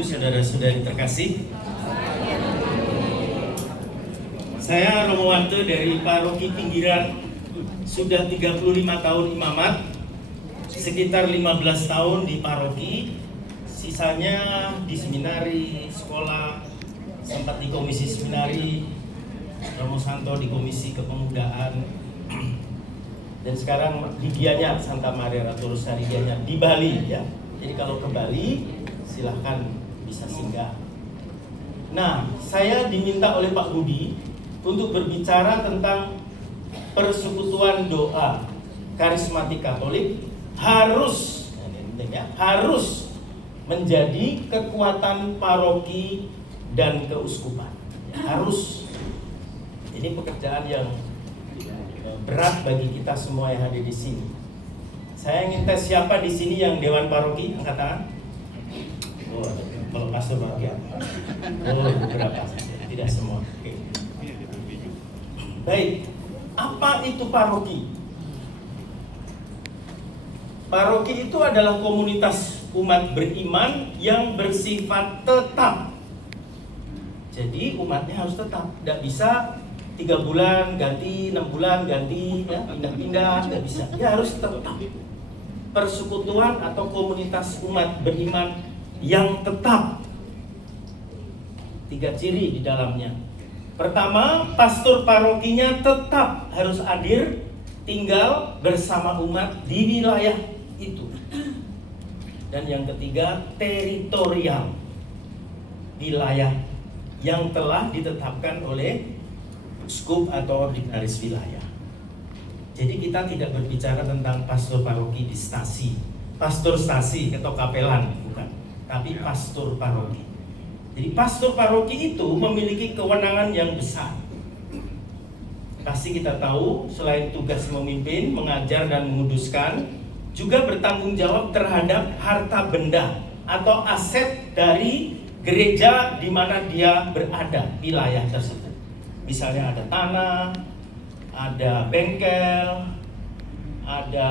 Ibu, saudara-saudari terkasih, saya Romowanto dari Paroki Pinggiran, sudah 35 tahun imamat, sekitar 15 tahun di paroki, sisanya di seminari, sekolah, sempat di komisi seminari, Romo Santo di komisi kepemudaan, dan sekarang di Gianyar, Santa Maria Ratu Rosari Gianyar di Bali ya. Jadi kalau ke Bali silahkan bisa singgah. Nah, saya diminta oleh Pak Budi untuk berbicara tentang persekutuan doa karismatik Katolik harus menjadi kekuatan paroki dan keuskupan. Harus. Ini pekerjaan yang berat bagi kita semua yang hadir di sini. Saya ingin tes siapa di sini yang Dewan Paroki, angkat tangan. Oh, kalau pastor paroki apa? Oh, beberapa saja, tidak semua. Oke. Baik, apa itu paroki? Paroki itu adalah komunitas umat beriman yang bersifat tetap. Jadi umatnya harus tetap, tidak bisa 3 bulan ganti, 6 bulan ganti, ya, pindah-pindah, tidak bisa. Dia harus tetap. Persekutuan atau komunitas umat beriman yang tetap. 3 ciri di dalamnya. Pertama, pastor parokinya tetap harus hadir, tinggal bersama umat di wilayah itu. Dan yang ketiga, teritorial, wilayah yang telah ditetapkan oleh uskup atau ordinaris wilayah. Jadi kita tidak berbicara tentang pastor paroki di stasi, pastor stasi atau kapelan, bukan, tapi pastor paroki. Jadi pastor paroki itu memiliki kewenangan yang besar. Pasti kita tahu, selain tugas memimpin, mengajar dan menguduskan, juga bertanggung jawab terhadap harta benda atau aset dari gereja di mana dia berada, wilayah tersebut. Misalnya ada tanah, ada bengkel, ada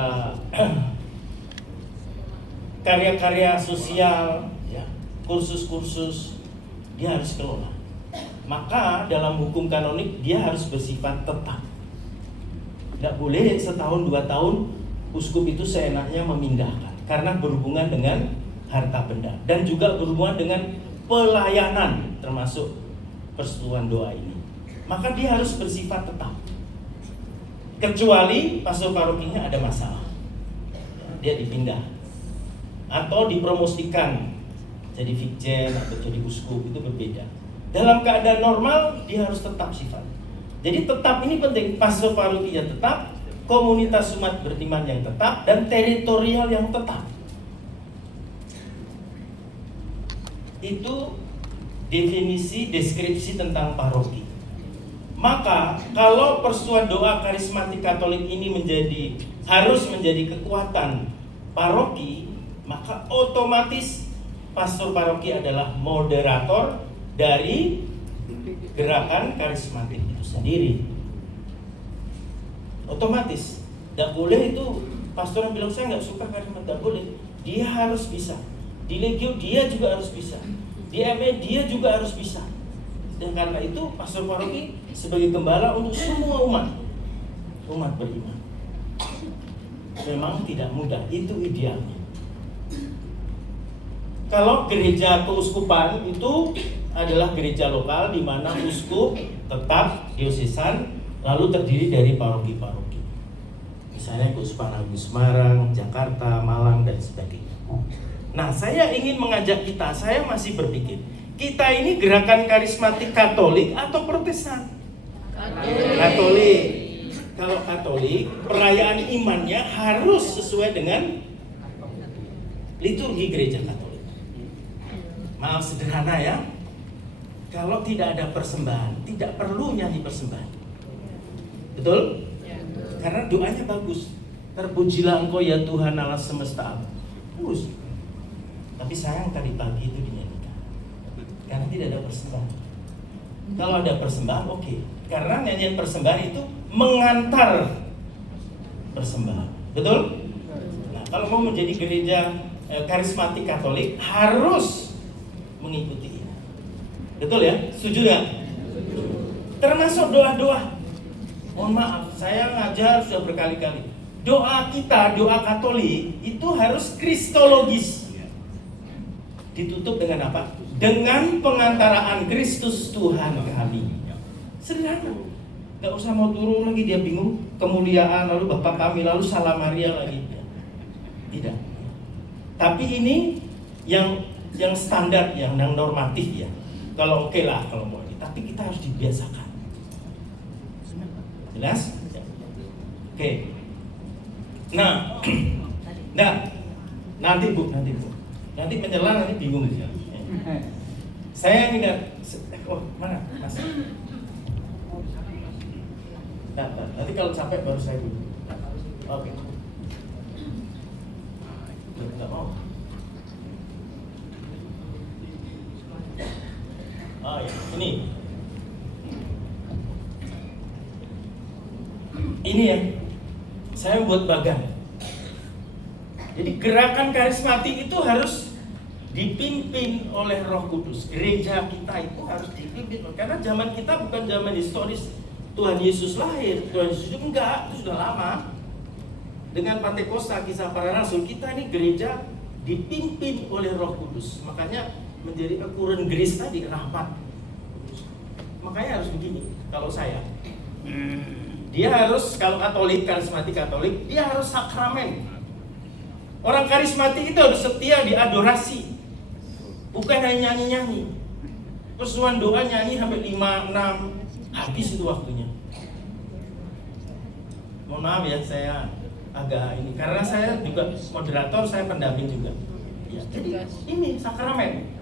karya-karya sosial, ya, kursus-kursus, dia harus kelola. Maka dalam hukum kanonik dia harus bersifat tetap. Tidak boleh setahun 2 tahun uskup itu seenaknya memindahkan, karena berhubungan dengan harta benda dan juga berhubungan dengan pelayanan, termasuk persekutuan doa ini. Maka dia harus bersifat tetap. Kecuali pastor parokinya ada masalah, dia dipindah atau dipromosikan jadi vikjen atau jadi uskup, itu berbeda. Dalam keadaan normal dia harus tetap sifat. Jadi tetap ini penting, pastor parokinya tetap, komunitas umat beriman yang tetap, dan teritorial yang tetap. Itu definisi, deskripsi tentang paroki. Maka kalau persekutuan doa karismatik Katolik ini harus menjadi kekuatan paroki, maka otomatis pastor paroki adalah moderator dari gerakan karismatik itu sendiri. Otomatis. Tidak boleh itu pastor yang bilang saya nggak suka karismatik, tidak boleh. Dia harus bisa. Di Legio dia juga harus bisa. Di ME dia juga harus bisa. Dan karena itu pastor paroki sebagai gembala untuk semua umat beriman. Memang tidak mudah, itu idealnya. Kalau gereja keuskupan itu adalah gereja lokal di mana uskup tetap diosesan, lalu terdiri dari paroki-paroki. Misalnya Keuskupan Agung Semarang, Jakarta, Malang, dan sebagainya. Nah, saya ingin mengajak kita, saya masih berpikir, kita ini gerakan karismatik Katolik atau Protestan? Katolik. Kalau Katolik, perayaan imannya harus sesuai dengan liturgi gereja Katolik. Maaf sederhana ya. Kalau tidak ada persembahan, tidak perlu nyanyi persembahan. Betul? Karena doanya bagus. Terpujilah Engkau ya Tuhan Allah semesta alam. Bagus. Tapi sayang tadi pagi itu dinyanyikan. Karena tidak ada persembahan. Kalau ada persembahan, oke. Karena nyanyian persembahan itu mengantar persembahan. Betul? Nah, kalau mau menjadi gereja karismatik Katolik harus mengikuti ini. Betul ya? Setuju nggak? Termasuk doa-doa. Mohon maaf, saya ngajar sudah berkali-kali. Doa kita, doa Katolik itu harus kristologis. Ditutup dengan apa? Dengan pengantaraan Kristus Tuhan kami. Sederhana. Nggak usah mau turun lagi dia bingung. Kemuliaan, lalu Bapa kami, lalu Salam Maria lagi. Tidak. Tapi ini yang standar, yang normatif ya. Kalau oke lah kalau mau. Tapi kita harus dibiasakan. Jelas? Oke. Nah, nanti bu. Nanti menyela nanti bingung ya. Saya ingat, mana Mas? Nanti kalau sampai baru saya dulu. Oke. Tidak mau. Oh ya, ini ya, saya buat bagan. Jadi gerakan karismatik itu harus dipimpin oleh Roh Kudus. Gereja kita itu harus dipimpin, karena zaman kita bukan zaman historis. Tuhan Yesus lahir, Tuhan Yesus enggak, itu sudah lama. Dengan Pantekosta, Kisah Para Rasul, kita ini gereja dipimpin oleh Roh Kudus. Makanya menjadi ukuran grace tadi, rahmat. Makanya harus begini. Kalau saya, dia harus, kalau Katolik, karismatik Katolik, dia harus sakramen. Orang karismatik itu harus setia di adorasi, bukan hanya nyanyi-nyanyi. Persuan doa nyanyi sampai 5, 6, habis itu waktunya. Mohon maaf ya, saya agak ini, karena saya juga moderator, saya pendamping juga. Ya, jadi ini sakramen.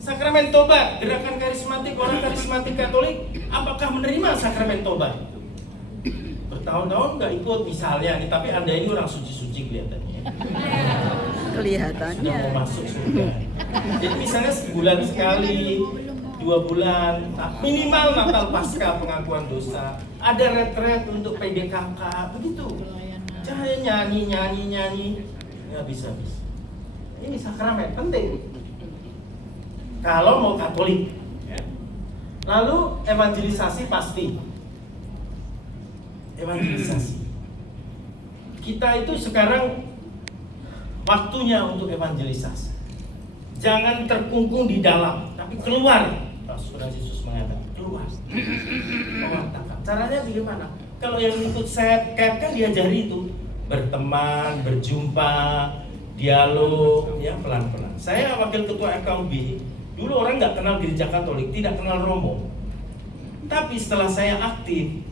Sakramen tobat, gerakan karismatik, orang karismatik Katolik, apakah menerima sakramen tobat? Bertahun-tahun nggak ikut misalnya nih, tapi Anda ini orang suci-suci kelihatannya. Kelihatannya. Sudah mau masuk surga. Jadi misalnya sebulan sekali, 2 bulan, minimal Natal Paskah pengakuan dosa, ada retret untuk PDKK, begitu. Jangan nyanyi, nggak bisa. Ini sakramen penting. Kalau mau Katolik, ya. Lalu evangelisasi pasti. Evangelisasi. Kita itu sekarang waktunya untuk evangelisasi. Jangan terkungkung di dalam, tapi keluar. Tuhan Yesus mengatakan keluar. Mengatakan. Caranya bagaimana? Kalau yang ikut set camp kan diajari itu berteman, berjumpa, dialog, ya pelan-pelan. Saya wakil ketua FKUB. Dulu orang nggak kenal gereja Katolik, tidak kenal Romo. Tapi setelah saya aktif,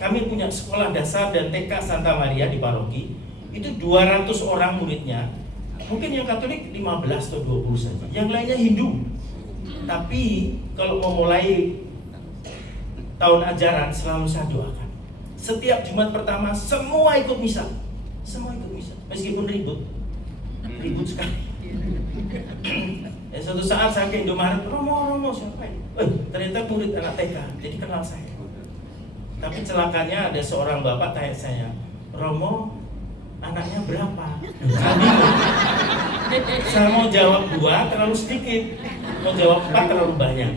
kami punya sekolah dasar dan TK Santa Maria di paroki. Itu 200 orang muridnya. Mungkin yang Katolik 15 atau 20 saja. Yang lainnya Hindu. Tapi kalau mau mulai tahun ajaran selalu saya doakan. Setiap Jumat pertama semua ikut misa. Semua ikut misa. Meskipun ribut sekali. Suatu saat saya ke Indomaret, Romo siapa ini? Ternyata murid anak TK, jadi kenal saya. Tapi celakanya ada seorang bapak tanya saya, Romo, anaknya berapa? Saya mau jawab 2 terlalu sedikit, mau jawab 4 terlalu banyak.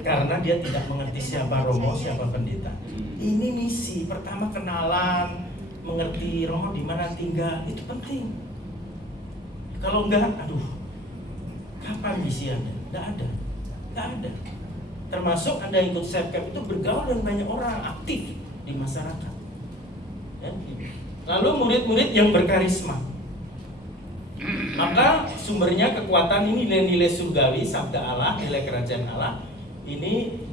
Karena dia tidak mengerti siapa Romo, siapa pendeta. Ini misi, pertama kenalan, mengerti Romo di mana tinggal, itu penting. Kalau enggak, kapan misi Anda? Nggak ada. Termasuk Anda ikut Setcap itu bergaul dengan banyak orang, aktif di masyarakat. Ya. Lalu murid-murid yang berkarisma. Maka sumbernya kekuatan ini nilai-nilai surgawi, sabda Allah, nilai kerajaan Allah. Ini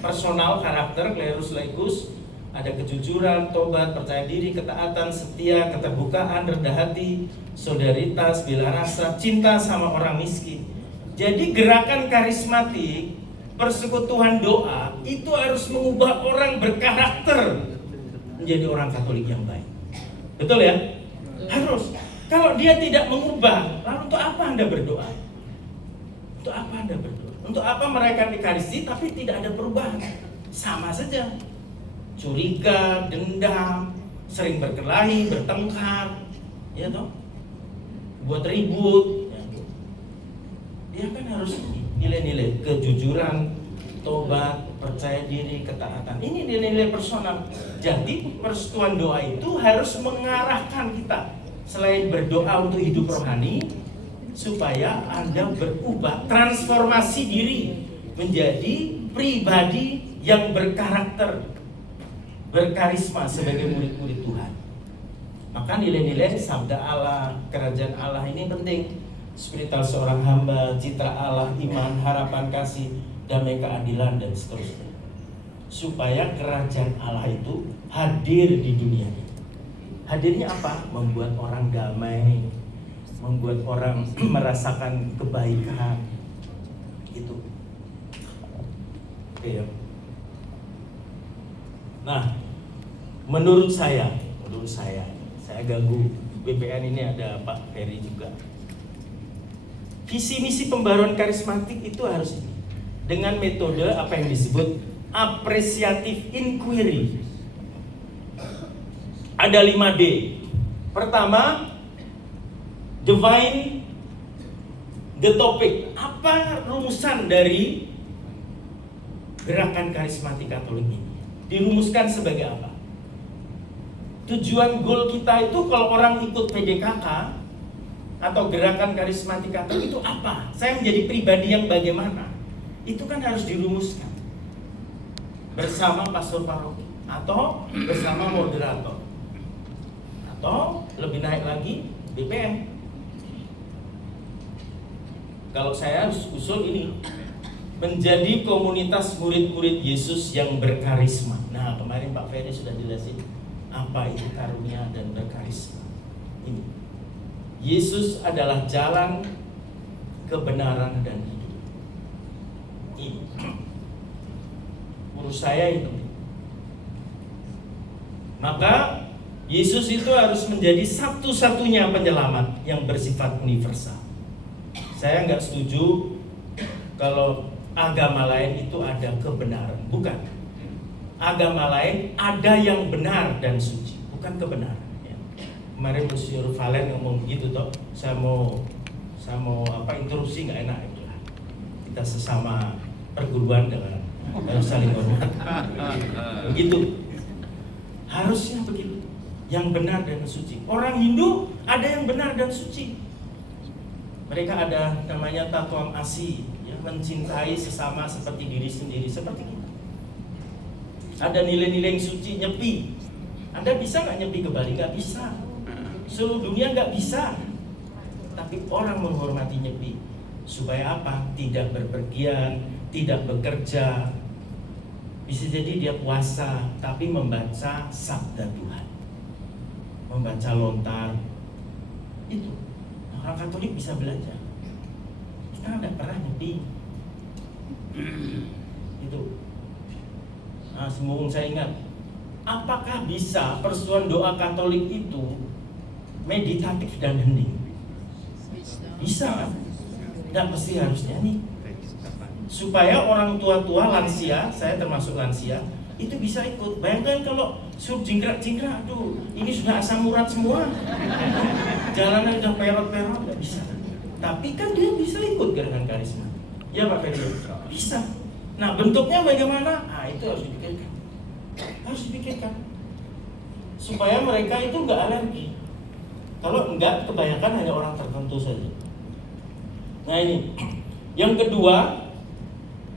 personal karakter, klerus laikus, ada kejujuran, tobat, percaya diri, ketaatan, setia, keterbukaan, rendah hati, solidaritas, bela rasa, cinta sama orang miskin. Jadi gerakan karismatik, persekutuan doa itu harus mengubah orang berkarakter menjadi orang Katolik yang baik. Betul ya? Harus. Kalau dia tidak mengubah, lalu untuk apa Anda berdoa? Untuk apa Anda berdoa? Untuk apa merayakan Ekaristi tapi tidak ada perubahan? Sama saja. Curiga, dendam, sering berkelahi, bertengkar, ya toh? Buat ribut. Dia kan harus nilai-nilai kejujuran, tobat, percaya diri, ketaatan. Ini nilai-nilai personal. Jadi persekutuan doa itu harus mengarahkan kita selain berdoa untuk hidup rohani, supaya Anda berubah, transformasi diri menjadi pribadi yang berkarakter, berkarisma sebagai murid-murid Tuhan. Maka nilai-nilai sabda Allah, kerajaan Allah ini penting. Spiritual seorang hamba, citra Allah, iman, harapan, kasih, damai, keadilan, dan seterusnya. Supaya kerajaan Allah itu hadir di dunia ini. Hadirnya apa? Membuat orang damai, membuat orang merasakan kebaikan. Itu. Oke ya. Nah, menurut saya ganggu BPN ini ada Pak Ferry juga. Visi misi pembaruan karismatik itu harus dengan metode apa yang disebut appreciative inquiry. Ada 5D. Pertama, define the topic. Apa rumusan dari gerakan karismatik Katolik ini? Dirumuskan sebagai apa? Tujuan goal kita itu kalau orang ikut PDKK atau gerakan karismatik Katolik itu apa? Saya menjadi pribadi yang bagaimana? Itu kan harus dirumuskan bersama pastor paroki atau bersama moderator, atau lebih naik lagi BPM. Kalau saya harus usul ini, menjadi komunitas murid-murid Yesus yang berkarisma. Nah, kemarin Pak Ferry sudah jelasin apa itu karunia dan berkarisma. Ini Yesus adalah jalan, kebenaran, dan hidup. Ini menurut saya itu. Maka Yesus itu harus menjadi satu-satunya penyelamat yang bersifat universal. Saya nggak setuju kalau agama lain itu ada kebenaran. Bukan. Agama lain ada yang benar dan suci, bukan kebenaran. Kemarin Monsieur Valen ngomong begitu toh. Saya mau interupsi, nggak enak itu lah. Kita sesama perguruan dengan harus saling hormat. Begitu. Harusnya begitu. Yang benar dan suci. Orang Hindu ada yang benar dan suci. Mereka ada namanya Tatwam Asi, ya, mencintai sesama seperti diri sendiri, seperti kita. Ada nilai-nilai yang suci, nyepi. Anda bisa nggak nyepi ke Bali? Nggak bisa. Seluruh dunia nggak bisa. Tapi orang menghormati nyepi. Supaya apa? Tidak berpergian, tidak bekerja. Bisa jadi dia puasa, tapi membaca sabda Tuhan, membaca lontar. Itu orang Katolik bisa belajar. Kita nggak pernah nyepi. Itu. Nah, semoga saya ingat. Apakah bisa persekutuan doa Katolik itu meditatif dan hening? Bisa kan? Tidak mesti harus nyanyi. Supaya orang tua-tua, lansia, saya termasuk lansia, itu bisa ikut. Bayangkan kalau suruh jingkrak-jingkrak, aduh, ini sudah asam urat semua. Jalanan udah perot-perot, nggak bisa. Tapi kan dia bisa ikut gerakan karisma. Ya Pak Ferry? Bisa. Nah, bentuknya bagaimana? Nah, itu harus dipikirkan. Harus dipikirkan. Supaya mereka itu nggak alergi. Kalau enggak, kebanyakan hanya orang tertentu saja. Nah ini, yang kedua,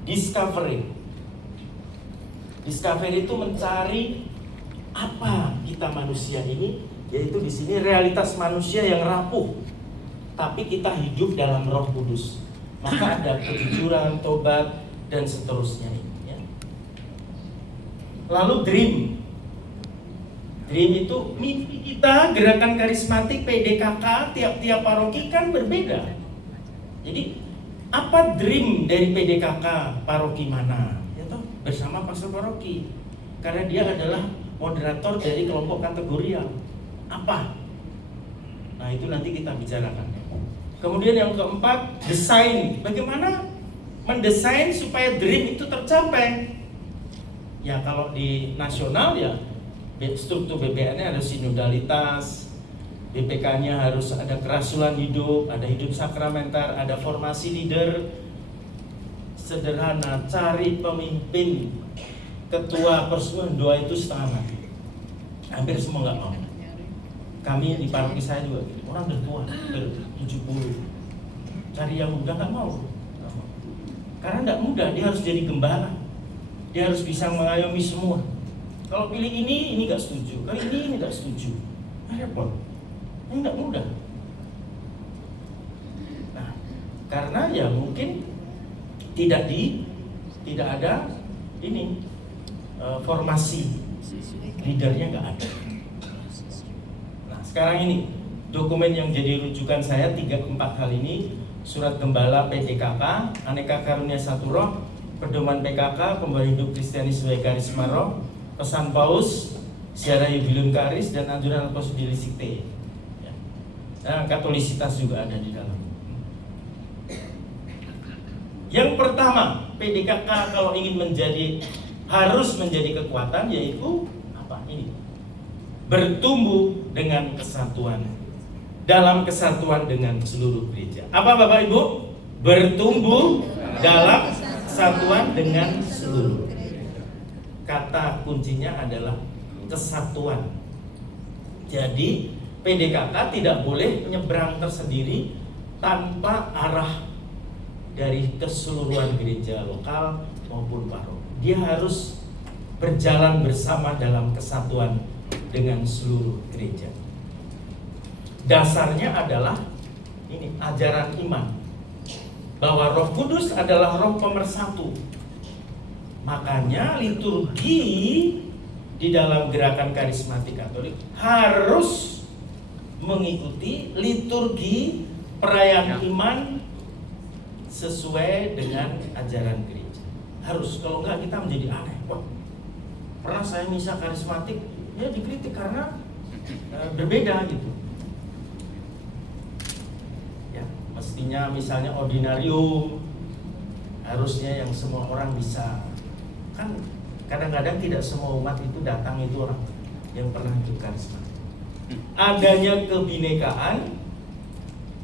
discovery. Discovery itu mencari apa kita manusia ini, yaitu di sini realitas manusia yang rapuh, tapi kita hidup dalam Roh Kudus. Maka ada kejujuran, tobat, dan seterusnya. Ya. Lalu dream. Dream itu mimpi kita, gerakan karismatik PDKK tiap-tiap paroki kan berbeda. Jadi apa dream dari PDKK paroki mana? Ya toh, bersama pastor paroki. Karena dia adalah moderator dari kelompok kategorial. Apa? Nah, itu nanti kita bicarakan. Kemudian yang keempat, desain. Bagaimana mendesain supaya dream itu tercapai? Ya kalau di nasional ya struktur BPN-nya ada sinodalitas, BPK-nya harus ada kerasulan hidup, ada hidup sakramental, ada formasi leader. Sederhana, cari pemimpin ketua persekutuan doa itu setengah mati. Hampir semua nggak mau. Kami di paroki saya juga gitu. Orang udah tua, udah 70. Cari yang muda nggak mau. Karena nggak mudah, dia harus jadi gembala. Dia harus bisa mengayomi semua. Kalau pilih ini nggak setuju. Kali ini nggak setuju. Repot. Ini nggak mudah. Nah, karena ya mungkin tidak ada ini formasi leadernya nggak ada. Nah, sekarang ini dokumen yang jadi rujukan saya 3-4 hal ini: surat gembala PDKK, Aneka Karunia Satu Roh, pedoman PKK, pemberi hidup Kristiani sebagai karisma roh, pesan Paus, ziarah jubileum karis, dan anjuran apostolic. Nah, katolisitas juga ada di dalam. Yang pertama, PDKK kalau ingin harus menjadi kekuatan, yaitu apa ini? Bertumbuh dengan kesatuan, dalam kesatuan dengan seluruh gereja. Apa Bapak Ibu? Bertumbuh dalam kesatuan dengan seluruh. Kata kuncinya adalah kesatuan. Jadi PDKK tidak boleh nyebrang tersendiri tanpa arah dari keseluruhan gereja lokal maupun paroki. Dia harus berjalan bersama dalam kesatuan dengan seluruh gereja. Dasarnya adalah ini, ajaran iman, bahwa Roh Kudus adalah Roh pemersatu. Makanya liturgi di dalam gerakan karismatik Katolik harus mengikuti liturgi perayaan iman sesuai dengan ajaran gereja. Harus, kalau enggak kita menjadi aneh. Wah, pernah saya misa karismatik, ya dikritik karena berbeda gitu. Ya, mestinya misalnya ordinarium harusnya yang semua orang bisa. Kan kadang-kadang tidak semua umat itu datang itu orang yang pernah hidup karismatik. Adanya kebinekaan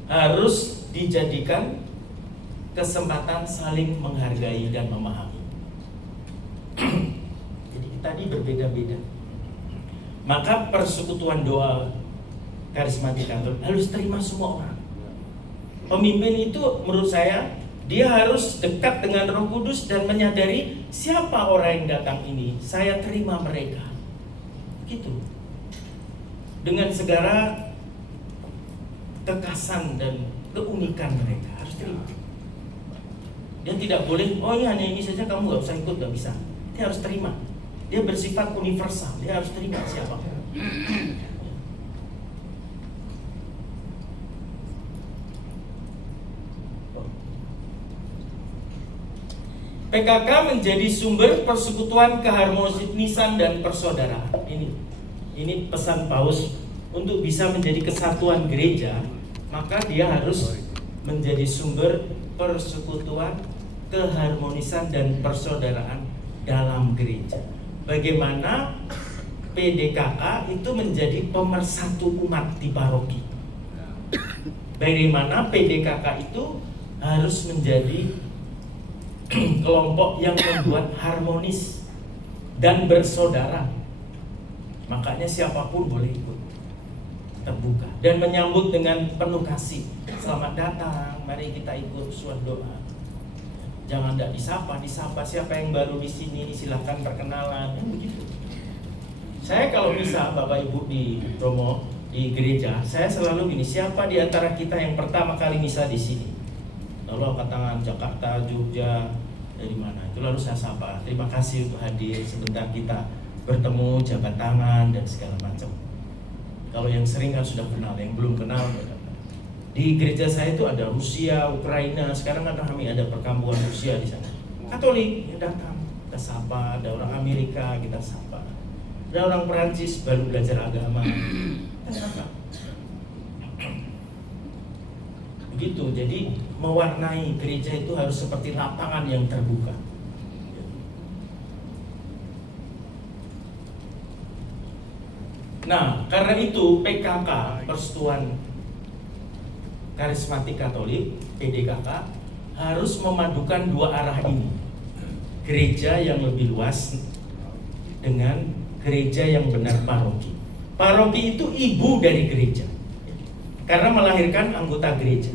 harus dijadikan kesempatan saling menghargai dan memahami. Jadi tadi berbeda-beda. Maka persekutuan doa karismatik Katolik harus terima semua orang. Pemimpin itu menurut saya dia harus dekat dengan Roh Kudus dan menyadari siapa orang yang datang ini, saya terima mereka. Gitu. Dengan segala kekasan dan keunikan mereka harus terima. Dia tidak boleh, oh ini hanya ini saja kamu gak usah ikut, gak bisa. Dia harus terima. Dia bersifat universal, dia harus terima siapa. PKK menjadi sumber persekutuan, keharmonisan dan persaudaraan. Ini pesan Paus, untuk bisa menjadi kesatuan gereja, maka dia harus menjadi sumber persekutuan, keharmonisan dan persaudaraan dalam gereja. Bagaimana PDKK itu menjadi pemersatu umat di paroki. Bagaimana PDKK itu harus menjadi kelompok yang membuat harmonis dan bersaudara. Makanya siapapun boleh ikut, terbuka dan menyambut dengan penuh kasih. Selamat datang, mari kita ikut suat doa. Jangan tidak disapa siapa yang baru di sini, silahkan perkenalan. Begitu. Saya kalau bisa Bapak Ibu di Romo, di gereja, saya selalu gini, siapa di antara kita yang pertama kali misa di sini? Lalu angkat tangan, Jakarta, Jogja, dari mana? Itu lalu saya sapa. Terima kasih untuk hadir, sebentar kita bertemu, jabat tangan dan segala macam. Kalau yang sering kan sudah kenal, yang belum kenal. Di gereja saya itu ada Rusia, Ukraina, sekarang kan kami ada perkampungan Rusia di sana. Katolik yang datang, kita sapa. Ada orang Amerika, kita sapa. Ada orang Perancis baru belajar agama, kita sapa. Begitu, jadi mewarnai gereja itu harus seperti lapangan yang terbuka. Nah, karena itu PKK, Persekutuan Karismatik Katolik, PDKK, harus memadukan dua arah ini. Gereja yang lebih luas dengan gereja yang benar paroki. Paroki itu ibu dari gereja, karena melahirkan anggota gereja,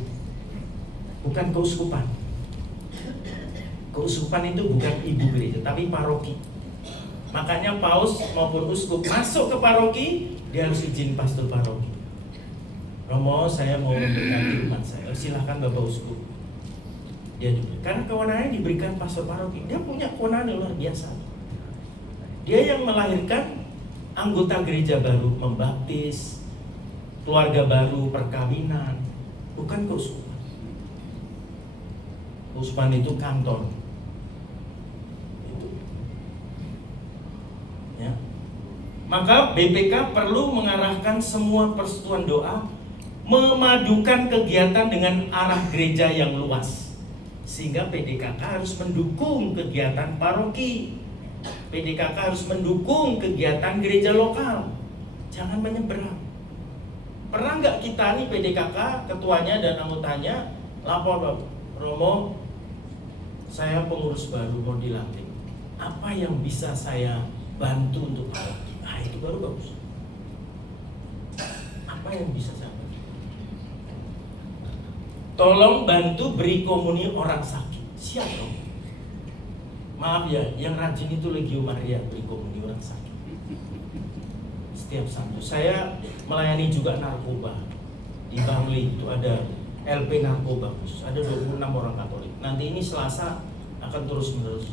bukan keuskupan. Keuskupan itu bukan ibu gereja, tapi paroki. Makanya paus maupun uskup masuk ke paroki, dia harus izin pastor paroki. Romo, saya mau memberkati umat saya. Silahkan Bapak Uskup. Dia karena kewenangannya diberikan pastor paroki. Dia punya kewenangan yang luar biasa. Dia yang melahirkan anggota gereja baru, membaptis, keluarga baru, perkawinan, bukan keuskupan. Keuskupan itu kantor. Ya. Maka BPK perlu mengarahkan semua persekutuan doa memadukan kegiatan dengan arah gereja yang luas, sehingga PDKK harus mendukung kegiatan paroki, PDKK harus mendukung kegiatan gereja lokal. Jangan menyeberang. Pernah nggak kita nih PDKK, ketuanya dan anggotanya lapor, Romo, saya pengurus baru mau dilantik, apa yang bisa saya bantu untuk paroki? Nah, itu baru bagus. Apa yang bisa saya bantu? Tolong bantu beri komuni orang sakit. Siap dong. Maaf ya, yang rajin itu Legio Maria beri komuni orang sakit. Setiap Sabtu. Saya melayani juga narkoba. Di Bangli itu ada LP narkoba khusus. Ada 26 orang Katolik. Nanti ini Selasa akan terus menerus.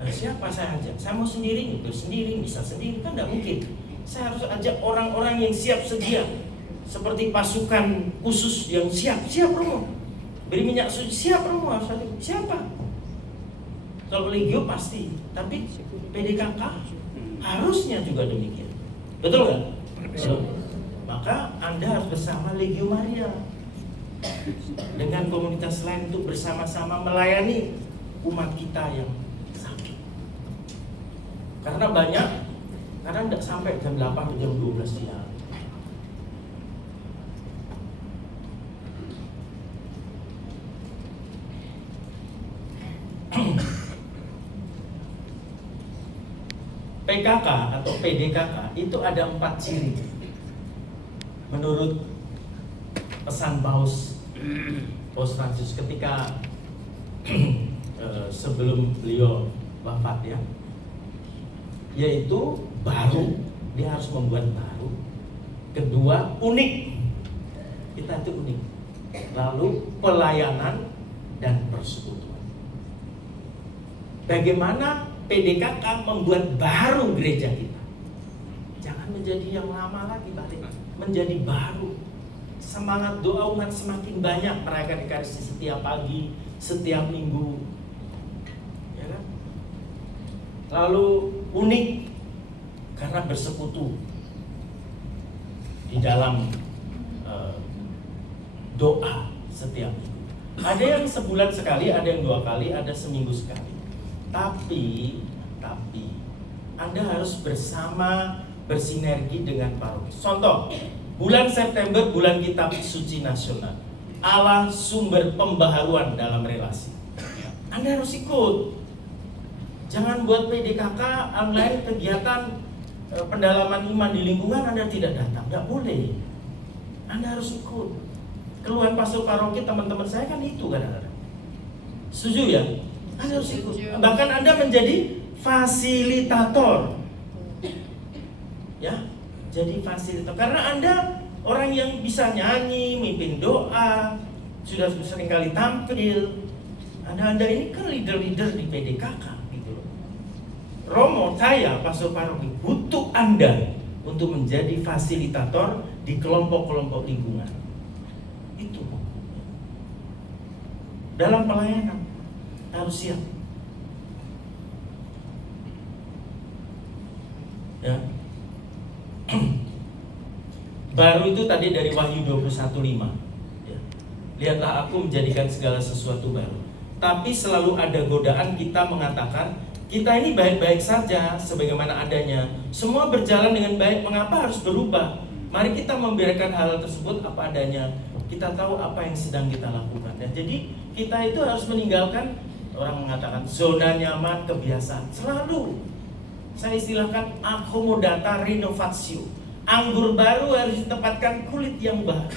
Nah, siapa saya ajak? Saya mau sendiri, itu sendiri, bisa sendiri, kan tidak mungkin. Saya harus ajak orang-orang yang siap sedia, seperti pasukan khusus yang siap Romo. Beri minyak suci, siap Romo. Siapa? Kalau Legio pasti, tapi PDKK harusnya juga demikian. Betul nggak? Betul. Maka Anda harus bersama Legio Maria dengan komunitas lain untuk bersama-sama melayani umat kita yang sakit. Karena banyak, karena tidak sampai jam 8 atau jam 12 siang. PKK atau PDKK itu ada 4 ciri menurut pesan Paus Francis ketika sebelum beliau wafat ya, yaitu baru, dia harus membuat baru. Kedua, unik, kita itu unik. Lalu pelayanan dan persekutuan. Bagaimana PDKK membuat baru gereja kita? Jangan menjadi yang lama lagi, balik menjadi baru. Semangat doa umat semakin banyak, merayakan Ekaristi setiap pagi, setiap minggu, ya kan? Lalu unik karena bersekutu di dalam doa setiap minggu. Ada yang sebulan sekali, ada yang 2 kali, ada seminggu sekali. Tapi Anda harus bersama, bersinergi dengan paroki. Contoh, bulan September, bulan Kitab Suci Nasional. Allah sumber pembaharuan dalam relasi. Anda harus ikut. Jangan buat PDKK online kegiatan pendalaman iman di lingkungan Anda tidak datang. Tidak boleh. Anda harus ikut. Keluhan pastor paroki teman-teman saya kan itu kadang-kadang. Setuju ya? Anda harus ikut. Bahkan Anda menjadi fasilitator. Ya, jadi fasilitator. Karena Anda orang yang bisa nyanyi, mimpin doa, sudah sering kali tampil. Anda ini kan leader-leader di PDKK gitu loh. Romo, saya, pastor paroki butuh Anda untuk menjadi fasilitator di kelompok-kelompok lingkungan. Itu. Dalam pelayanan harus siap. Ya. Baru itu tadi dari Wahyu 21:5. Ya. Lihatlah aku menjadikan segala sesuatu baru. Tapi selalu ada godaan kita mengatakan Kita ini baik-baik saja sebagaimana adanya. Semua berjalan dengan baik, mengapa harus berubah? Mari kita membiarkan hal tersebut apa adanya. Kita tahu apa yang sedang kita lakukan. Dan jadi kita itu harus meninggalkan, orang mengatakan zona nyaman, kebiasaan. Selalu saya istilahkan akomodata renovatio. Anggur baru harus ditempatkan kulit yang baru.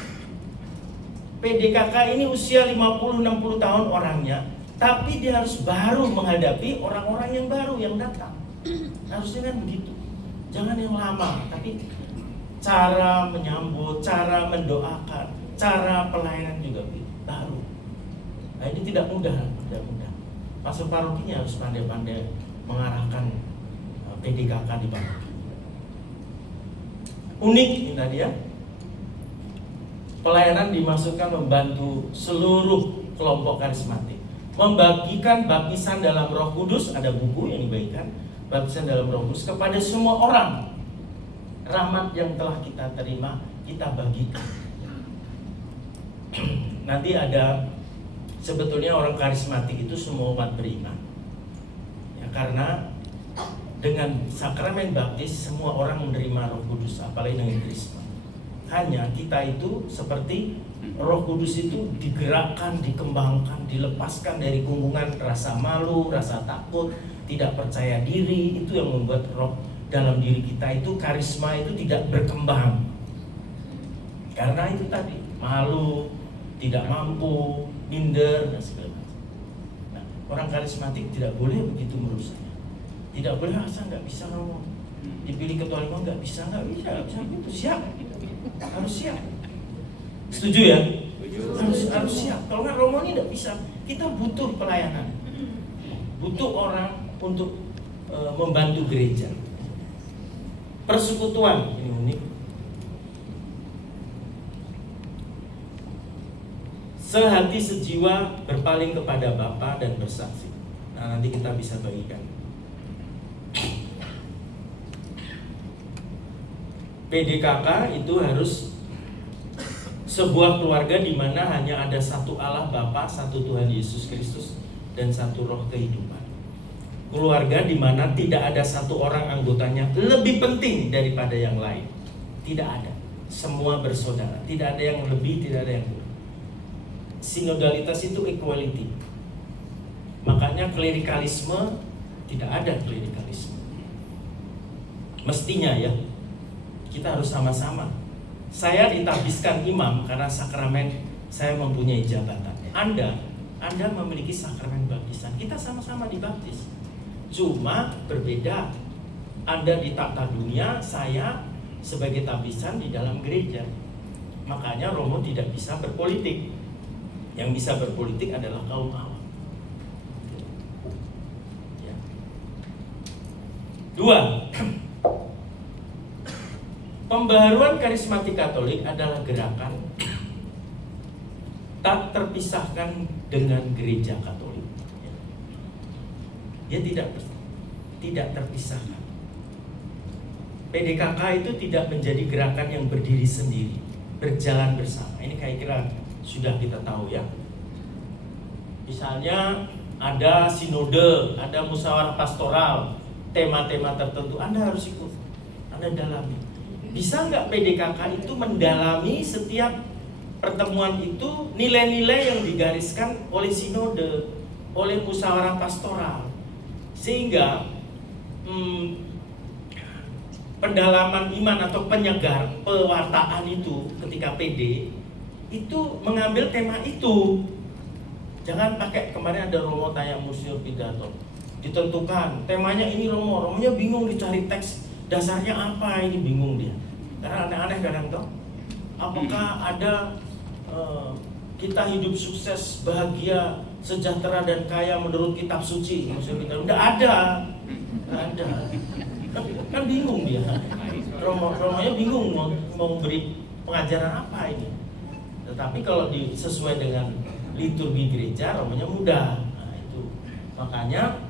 PDKK ini usia 50-60 tahun orangnya, tapi dia harus baru menghadapi orang-orang yang baru yang datang. Harusnya kan begitu. Jangan yang lama, tapi cara menyambut, cara mendoakan, cara pelayanan juga baru. Nah, ini tidak mudah, tidak mudah. Pastor parokinya harus pandai-pandai mengarahkan PDKK di paroki. Unik ini tadi ya. Pelayanan dimaksudkan membantu seluruh kelompok karismatik, membagikan baptisan dalam Roh Kudus, ada buku yang dibagikan, baptisan dalam Roh Kudus kepada semua orang. Rahmat yang telah kita terima, kita bagikan. Nanti ada, sebetulnya orang karismatik itu semua umat beriman. Ya, karena dengan sakramen baptis semua orang menerima Roh Kudus, apalagi dengan Krisma. Hanya kita itu seperti Roh Kudus itu digerakkan, dikembangkan, dilepaskan dari gunggungan rasa malu, rasa takut, tidak percaya diri. Itu yang membuat roh dalam diri kita itu, karisma itu tidak berkembang. Karena itu tadi, malu, tidak mampu, minder, dan segala macam. Nah, orang karismatik tidak boleh begitu menurut saya. Tidak boleh asal nggak bisa ngomong. Dipilih ketua lingkungan nggak bisa gitu. Siap, harus siap. Setuju ya? Harus siap. Kalau nggak Romo ini nggak bisa. Kita butuh pelayanan, butuh orang untuk membantu gereja. Persekutuan ini unik. Sehati sejiwa berpaling kepada Bapa dan bersaksi. Nah, nanti kita bisa bagikan. PDKK itu harus sebuah keluarga di mana hanya ada satu Allah Bapa, satu Tuhan Yesus Kristus, dan satu Roh kehidupan. Keluarga di mana tidak ada satu orang anggotanya lebih penting daripada yang lain. Tidak ada. Semua bersaudara. Tidak ada yang lebih, tidak ada yang kurang. Sinodalitas itu equality. Makanya klerikalisme, tidak ada klerikalisme. Mestinya ya, kita harus sama-sama. Saya ditabiskan imam karena sakramen saya mempunyai jabatan. Anda memiliki sakramen baptisan. Kita sama-sama dibaptis. Cuma berbeda. Anda di tata dunia, saya sebagai tabisan di dalam gereja. Makanya Romo tidak bisa berpolitik. Yang bisa berpolitik adalah kaum awam. Ya. 2. Pembaharuan karismatik Katolik adalah gerakan tak terpisahkan dengan gereja Katolik. Dia tidak terpisahkan. PDKK itu tidak menjadi gerakan yang berdiri sendiri, berjalan bersama. Ini kira-kira sudah kita tahu ya. Misalnya ada sinode, ada musyawarah pastoral, tema-tema tertentu, Anda harus ikut, Anda dalami. Bisa nggak PDKK itu mendalami setiap pertemuan itu nilai-nilai yang digariskan oleh sinode, oleh musyawarah pastoral, sehingga pendalaman iman atau penyegar pewartaan itu ketika PD itu mengambil tema itu. Jangan pakai kemarin ada Romo tanya museum pidato, ditentukan temanya ini Romonya bingung dicari teks dasarnya apa, ini bingung dia karena aneh-aneh kadang tuh. Apakah ada kita hidup sukses, bahagia, sejahtera dan kaya menurut kitab suci? Maksudnya udah ada. Kan bingung dia. Romonya bingung mau beri pengajaran apa ini. Tetapi kalau sesuai dengan liturgi gereja, Romonya mudah. Nah, itu. Makanya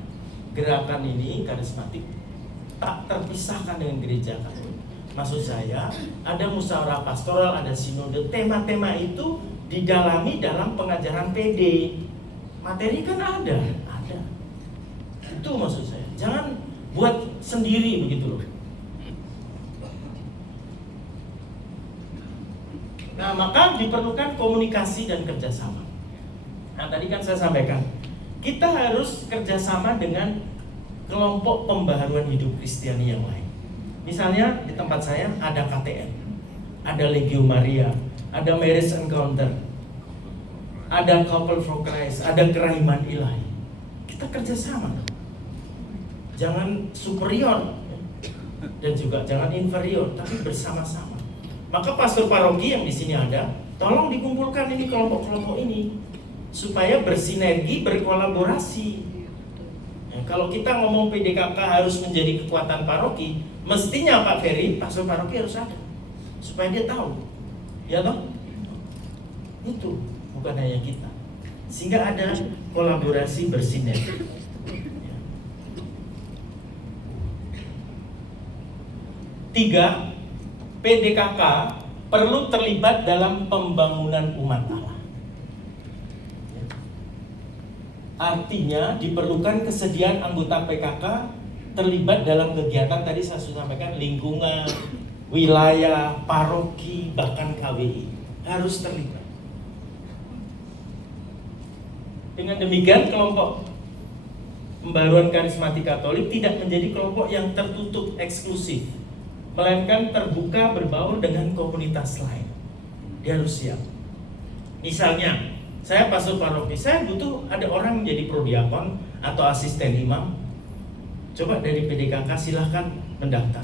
gerakan ini karismatik tak terpisahkan dengan gereja Katolik. Maksud saya, ada musyawarah pastoral, ada sinode, tema-tema itu didalami dalam pengajaran PD. Materi kan ada. Itu maksud saya. Jangan buat sendiri begitu loh. Nah, maka diperlukan komunikasi dan kerjasama. Nah, tadi kan saya sampaikan, kita harus kerjasama dengan kelompok pembaharuan hidup Kristiani yang lain. Misalnya di tempat saya ada KTN, ada Legio Maria, ada Marriage Encounter, ada Couple for Christ, ada Kerahiman Ilahi. Kita kerjasama, jangan superior dan juga jangan inferior, tapi bersama-sama. Maka pastor paroki yang di sini ada, tolong dikumpulkan ini kelompok-kelompok ini supaya bersinergi, berkolaborasi. Ya, kalau kita ngomong PDKK harus menjadi kekuatan paroki, mestinya Pak Ferry, pastor paroki harus ada supaya dia tahu, ya toh? Itu bukan hanya kita, sehingga ada kolaborasi bersinergi. Ya. 3. PDKK perlu terlibat dalam pembangunan umat Allah. Artinya diperlukan kesediaan anggota PKK terlibat dalam kegiatan tadi saya sudah sampaikan, lingkungan, wilayah, paroki, bahkan KWI harus terlibat. Dengan demikian kelompok pembaruan karismatik Katolik tidak menjadi kelompok yang tertutup eksklusif, melainkan terbuka berbaur dengan komunitas lain. Dia harus siap. Misalnya, saya pastor paroki, saya butuh ada orang menjadi prodiakon atau asisten imam. Coba dari PDKK silahkan mendaftar.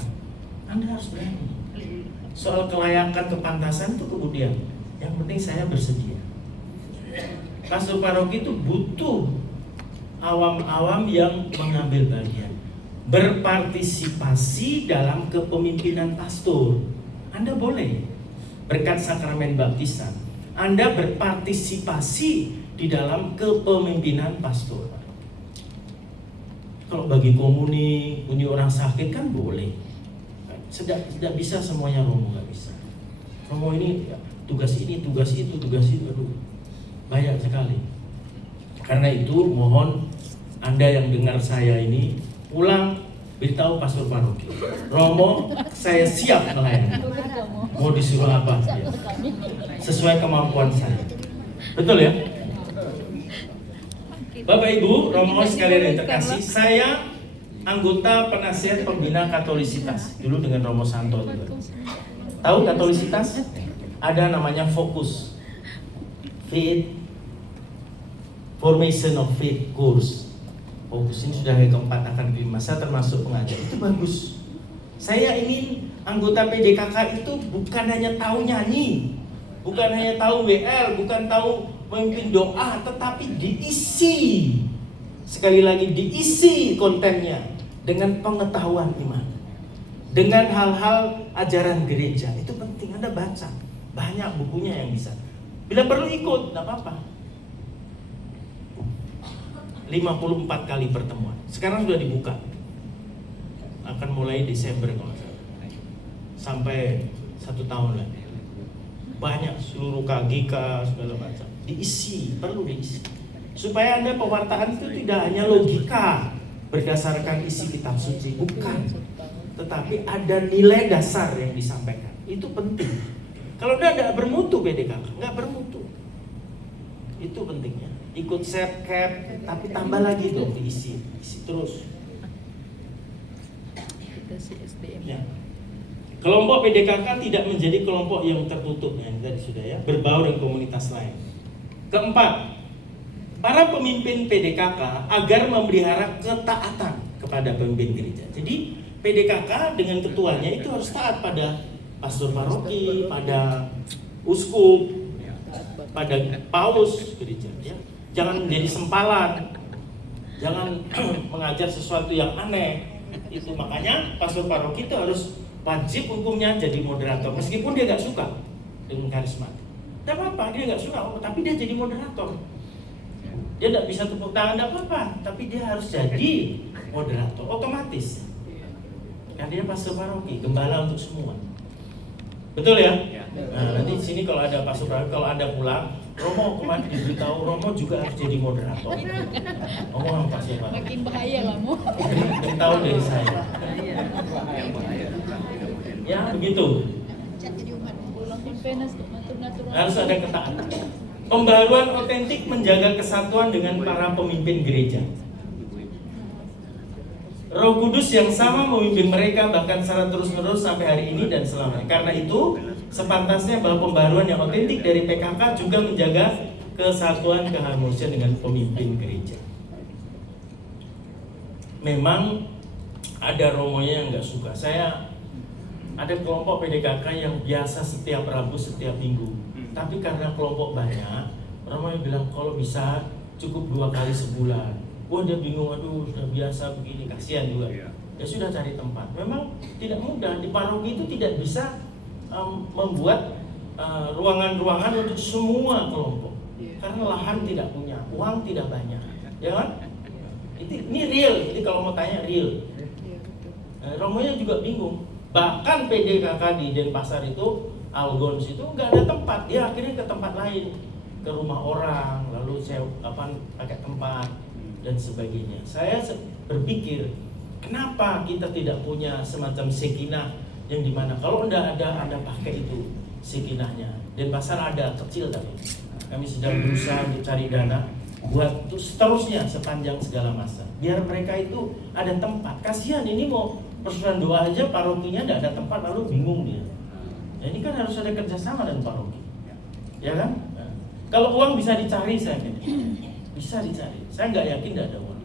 Anda harus berani. Soal kelayakan, kepantasan itu kemudian. Yang penting saya bersedia. Pastor paroki itu butuh awam-awam yang mengambil bagian, berpartisipasi dalam kepemimpinan pastor. Anda boleh berkat sakramen baptisan, Anda berpartisipasi di dalam kepemimpinan pastor. Kalau bagi komuni orang sakit kan boleh. Tidak bisa semuanya Romo, nggak bisa. Romo ini tugas ini, tugas itu, aduh, banyak sekali. Karena itu mohon Anda yang dengar saya ini pulang beritahu pastor paroki, Romo saya siap melayani. Mau disuruh apa? Ya. Sesuai kemampuan saya. Betul ya? Bapak Ibu, Romo sekalian yang terkasih, saya anggota penasihat pembina Katolisitas dulu dengan Romo Santo juga. Tahu Katolisitas? Ada namanya Fokus, Faith Formation of Faith Course. Fokus ini sudah yang keempat akan di masa termasuk pengajar. Itu bagus. Saya ingin anggota PDKK itu bukan hanya tahu nyanyi, bukan hanya tahu WL, bukan tahu memimpin doa, tetapi diisi. Sekali lagi diisi kontennya dengan pengetahuan iman, dengan hal-hal ajaran gereja. Itu penting. Anda baca banyak bukunya yang bisa. Bila perlu ikut, tidak apa-apa. 54 kali pertemuan. Sekarang sudah dibuka. Akan mulai Desember kalau salah. Sampai 1 tahun lagi. Banyak seluruh KGK segala macam. Diisi, perlu diisi. Supaya Anda pewartaan itu tidak hanya logika berdasarkan isi kitab suci, bukan. Tetapi ada nilai dasar yang disampaikan. Itu penting. Kalau Anda tidak bermutu PDKK, nggak bermutu. Itu pentingnya. Ikut set cap, tapi tambah lagi dong diisi terus. Ya. Kelompok PDKK tidak menjadi kelompok yang tertutup, ya, tadi sudah ya, berbaur dengan komunitas lain. Keempat, para pemimpin PDKK agar memelihara ketaatan kepada pemimpin gereja. Jadi PDKK dengan ketuanya itu harus taat pada pastor paroki, pada uskup, pada paus gereja. Ya. Jangan menjadi sempalan, jangan mengajar sesuatu yang aneh. Itu makanya pastor paroki itu harus wajib hukumnya jadi moderator, meskipun dia nggak suka dengan karismatik. Tidak apa-apa, dia nggak suka, tapi dia jadi moderator. Dia tidak bisa tepuk tangan, tidak apa-apa, tapi dia harus jadi moderator, otomatis. Kan dia pastor paroki, gembala untuk semua. Betul ya? Nah, nanti di sini kalau ada pastor paroki, kalau Anda pulang, Romo kemarin diberitahu Romo juga harus jadi moderator. Ngomong apa sih Pak? Makin bahaya lah Mo. Beritahu dari saya. Ya begitu. Harus ada ketaatan. Pembaharuan otentik menjaga kesatuan dengan para pemimpin gereja. Roh Kudus yang sama memimpin mereka bahkan secara terus-menerus sampai hari ini dan selamanya. Karena itu, sepantasnya bahwa pembaharuan yang otentik dari PKK juga menjaga kesatuan keharmonisan dengan pemimpin gereja. Memang ada romonya yang nggak suka. Saya ada kelompok PDKK yang biasa setiap Rabu, setiap Minggu. Tapi karena kelompok banyak, romonya bilang kalau bisa cukup 2 kali sebulan. Wah dia bingung, aduh sudah biasa begini, kasihan juga. Ya sudah cari tempat. Memang tidak mudah, di paroki itu tidak bisa membuat ruangan-ruangan untuk semua kelompok. Karena lahan tidak punya, uang tidak banyak. Ya kan? Ini real, jadi kalau mau tanya real. Romonya juga bingung. Bahkan PDKK di Denpasar itu, Algons itu nggak ada tempat, dia akhirnya ke tempat lain, ke rumah orang, lalu saya pakai tempat dan sebagainya. Saya berpikir, kenapa kita tidak punya semacam sekinah yang dimana kalau Anda pakai itu sekinahnya. Denpasar ada kecil tapi kami sedang berusaha untuk cari dana buat terus seterusnya sepanjang segala masa. Biar mereka itu ada tempat. Kasihan ini mau persatuan doa aja parokinya tidak ada tempat lalu bingung dia. Nah, ini kan harus ada kerjasama dengan paroki, ya kan? Nah, kalau uang bisa dicari, saya kira bisa dicari. Saya nggak yakin tidak ada uang.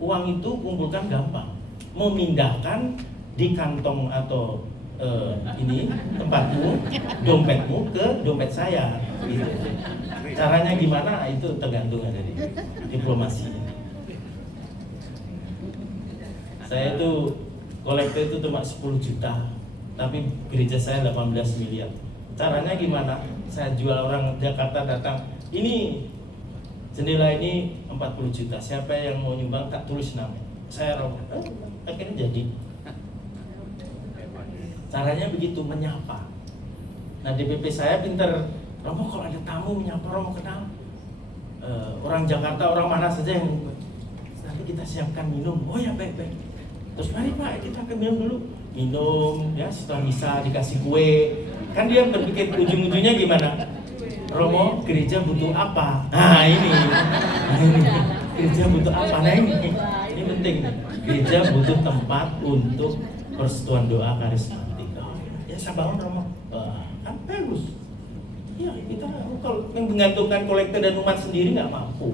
Uang itu kumpulkan gampang. Memindahkan di kantong atau ini tempatmu, dompetmu ke dompet saya. Gitu. Caranya gimana? Itu tergantung dari diplomasi. Saya itu kolektor itu cuma 10 juta. Tapi gereja saya 18 miliar. Caranya gimana? Saya jual orang Jakarta datang, ini jendela ini 40 juta. Siapa yang mau nyumbang tak tulis nama. Saya Romo. Akhirnya jadi. Caranya begitu, menyapa. Nah DPP saya pinter. Romo kalau ada tamu menyapa Romo kenal. Orang Jakarta, orang mana saja yang nanti kita siapkan minum. Oh ya baik-baik. Terus mari Pak kita akan minum dulu. Minum ya setelah misa dikasih kue. Kan dia berpikir ujung-ujungnya gimana? Romo gereja butuh apa? Nah ini gereja butuh apa? Nah ini penting. Gereja butuh tempat untuk persekutuan doa karismatik. Ya saya bangun Romo. Kan bagus. Ya kita kalau menggantungkan kolektor dan umat sendiri nggak mampu.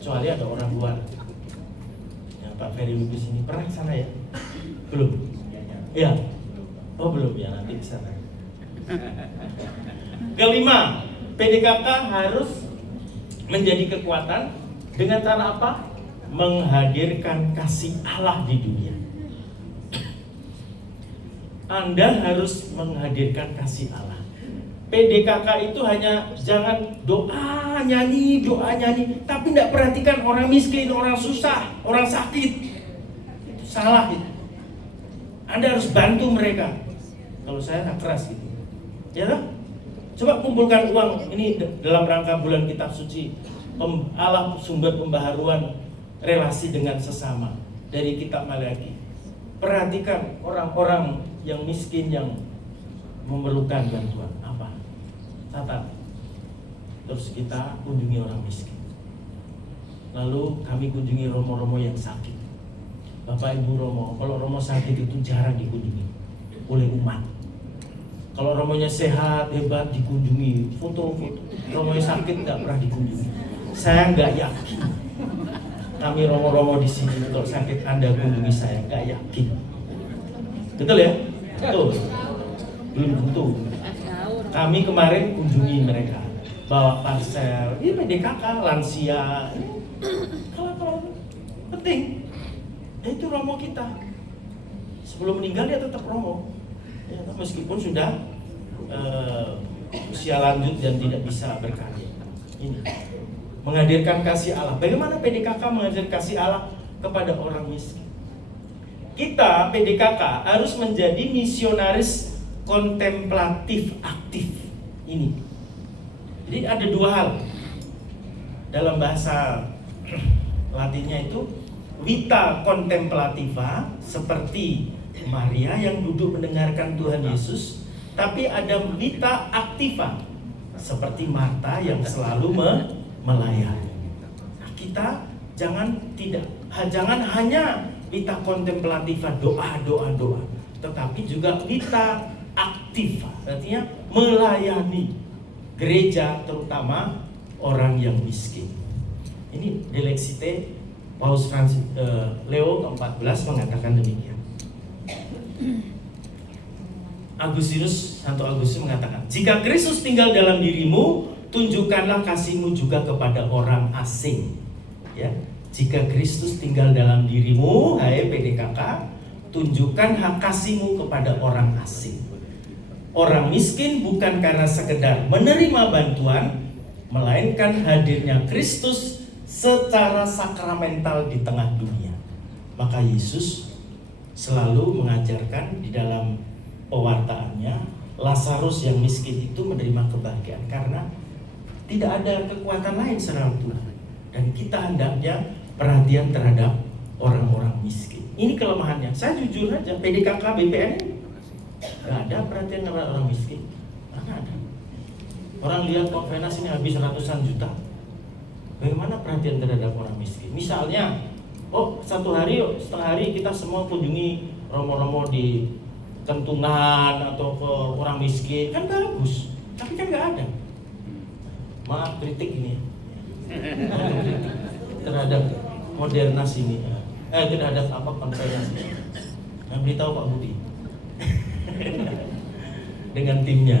Kecuali ada orang luar. Pak Ferry Lubis ini pernah ke sana ya? Belum? Ya? Oh belum ya, nanti ke sana. Kelima, PDKK harus menjadi kekuatan dengan cara apa? Menghadirkan kasih Allah di dunia. Anda harus menghadirkan kasih Allah. PDKK itu hanya jangan doa nyanyi, tapi tidak perhatikan orang miskin, orang susah, orang sakit. Itu salah itu. Anda harus bantu mereka. Kalau saya nggak keras gitu, ya kan? Coba kumpulkan uang ini dalam rangka bulan kitab suci. Allah sumber pembaharuan relasi dengan sesama dari kitab Malaki. Perhatikan orang-orang yang miskin yang memerlukan bantuan. Catat. Terus kita kunjungi orang miskin. Lalu kami kunjungi romo-romo yang sakit. Bapak Ibu Romo, kalau romo sakit itu jarang dikunjungi oleh umat. Kalau romonya sehat, hebat dikunjungi, foto-foto. Romonya sakit nggak pernah dikunjungi. Saya nggak yakin. Kami romo-romo di sini kalau sakit Anda kunjungi saya, nggak yakin. Betul ya? Betul. Belum tentu. Kami kemarin kunjungi mereka, bawa parcel, ini PDKK, lansia, kalau penting, itu romo kita. Sebelum meninggal dia tetap romo, ya, meskipun sudah usia lanjut dan tidak bisa berkarya. Ini menghadirkan kasih Allah. Bagaimana PDKK menghadirkan kasih Allah kepada orang miskin? Kita PDKK harus menjadi misionaris kontemplatif aktif. Ini Jadi ada dua hal dalam bahasa Latinnya itu, vita contemplativa seperti Maria yang duduk mendengarkan Tuhan Yesus, tapi ada vita activa seperti Marta yang selalu melayani. Nah, kita jangan hanya vita contemplativa, doa, tetapi juga vita activa, artinya melayani gereja, terutama orang yang miskin. Ini Dilexite Paus Leo ke-14 mengatakan demikian. Santo Agustinus mengatakan, jika Kristus tinggal dalam dirimu, tunjukkanlah kasihmu juga kepada orang asing. Ya, jika Kristus tinggal dalam dirimu, hai PDKK, tunjukkan hak kasihmu kepada orang asing. Orang miskin bukan karena sekedar menerima bantuan, melainkan hadirnya Kristus secara sakramental di tengah dunia. Maka Yesus selalu mengajarkan di dalam pewartaannya, Lazarus yang miskin itu menerima kebahagiaan karena tidak ada kekuatan lain selain Tuhan. Dan kita hendaknya perhatian terhadap orang-orang miskin. Ini kelemahannya. Saya jujur aja, PDKK BPN nggak ada perhatian terhadap orang miskin. Nggak ada. Orang lihat konvenas ini habis ratusan juta. Bagaimana perhatian terhadap orang miskin? Misalnya, setengah hari kita semua kunjungi romo-romo di Kentungan atau ke orang miskin, kan bagus. Tapi kan nggak ada. Maaf kritik ini terhadap Modernas ini, terhadap konferensi. Yang beritahu Pak Budi dengan timnya.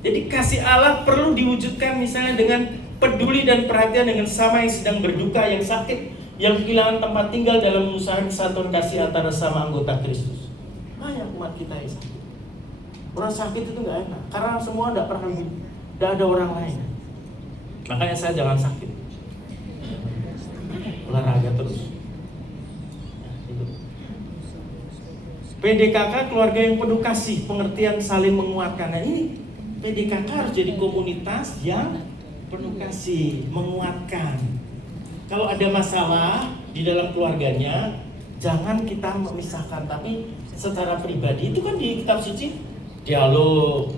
Jadi kasih Allah perlu diwujudkan misalnya dengan peduli dan perhatian dengan sama yang sedang berduka, yang sakit, yang kehilangan tempat tinggal dalam mengusahakan kesatuan kasih antara sama anggota Kristus. Banyak umat kita yang sakit. Orang sakit itu nggak enak, karena semua tidak ada orang lain. Makanya saya jangan sakit, olahraga terus. PDKK keluarga yang penuh kasih, pengertian, saling menguatkan. Nah ini PDKK harus jadi komunitas yang penuh kasih, menguatkan. Kalau ada masalah di dalam keluarganya, jangan kita memisahkan, tapi secara pribadi. Itu kan di kitab suci, dialog,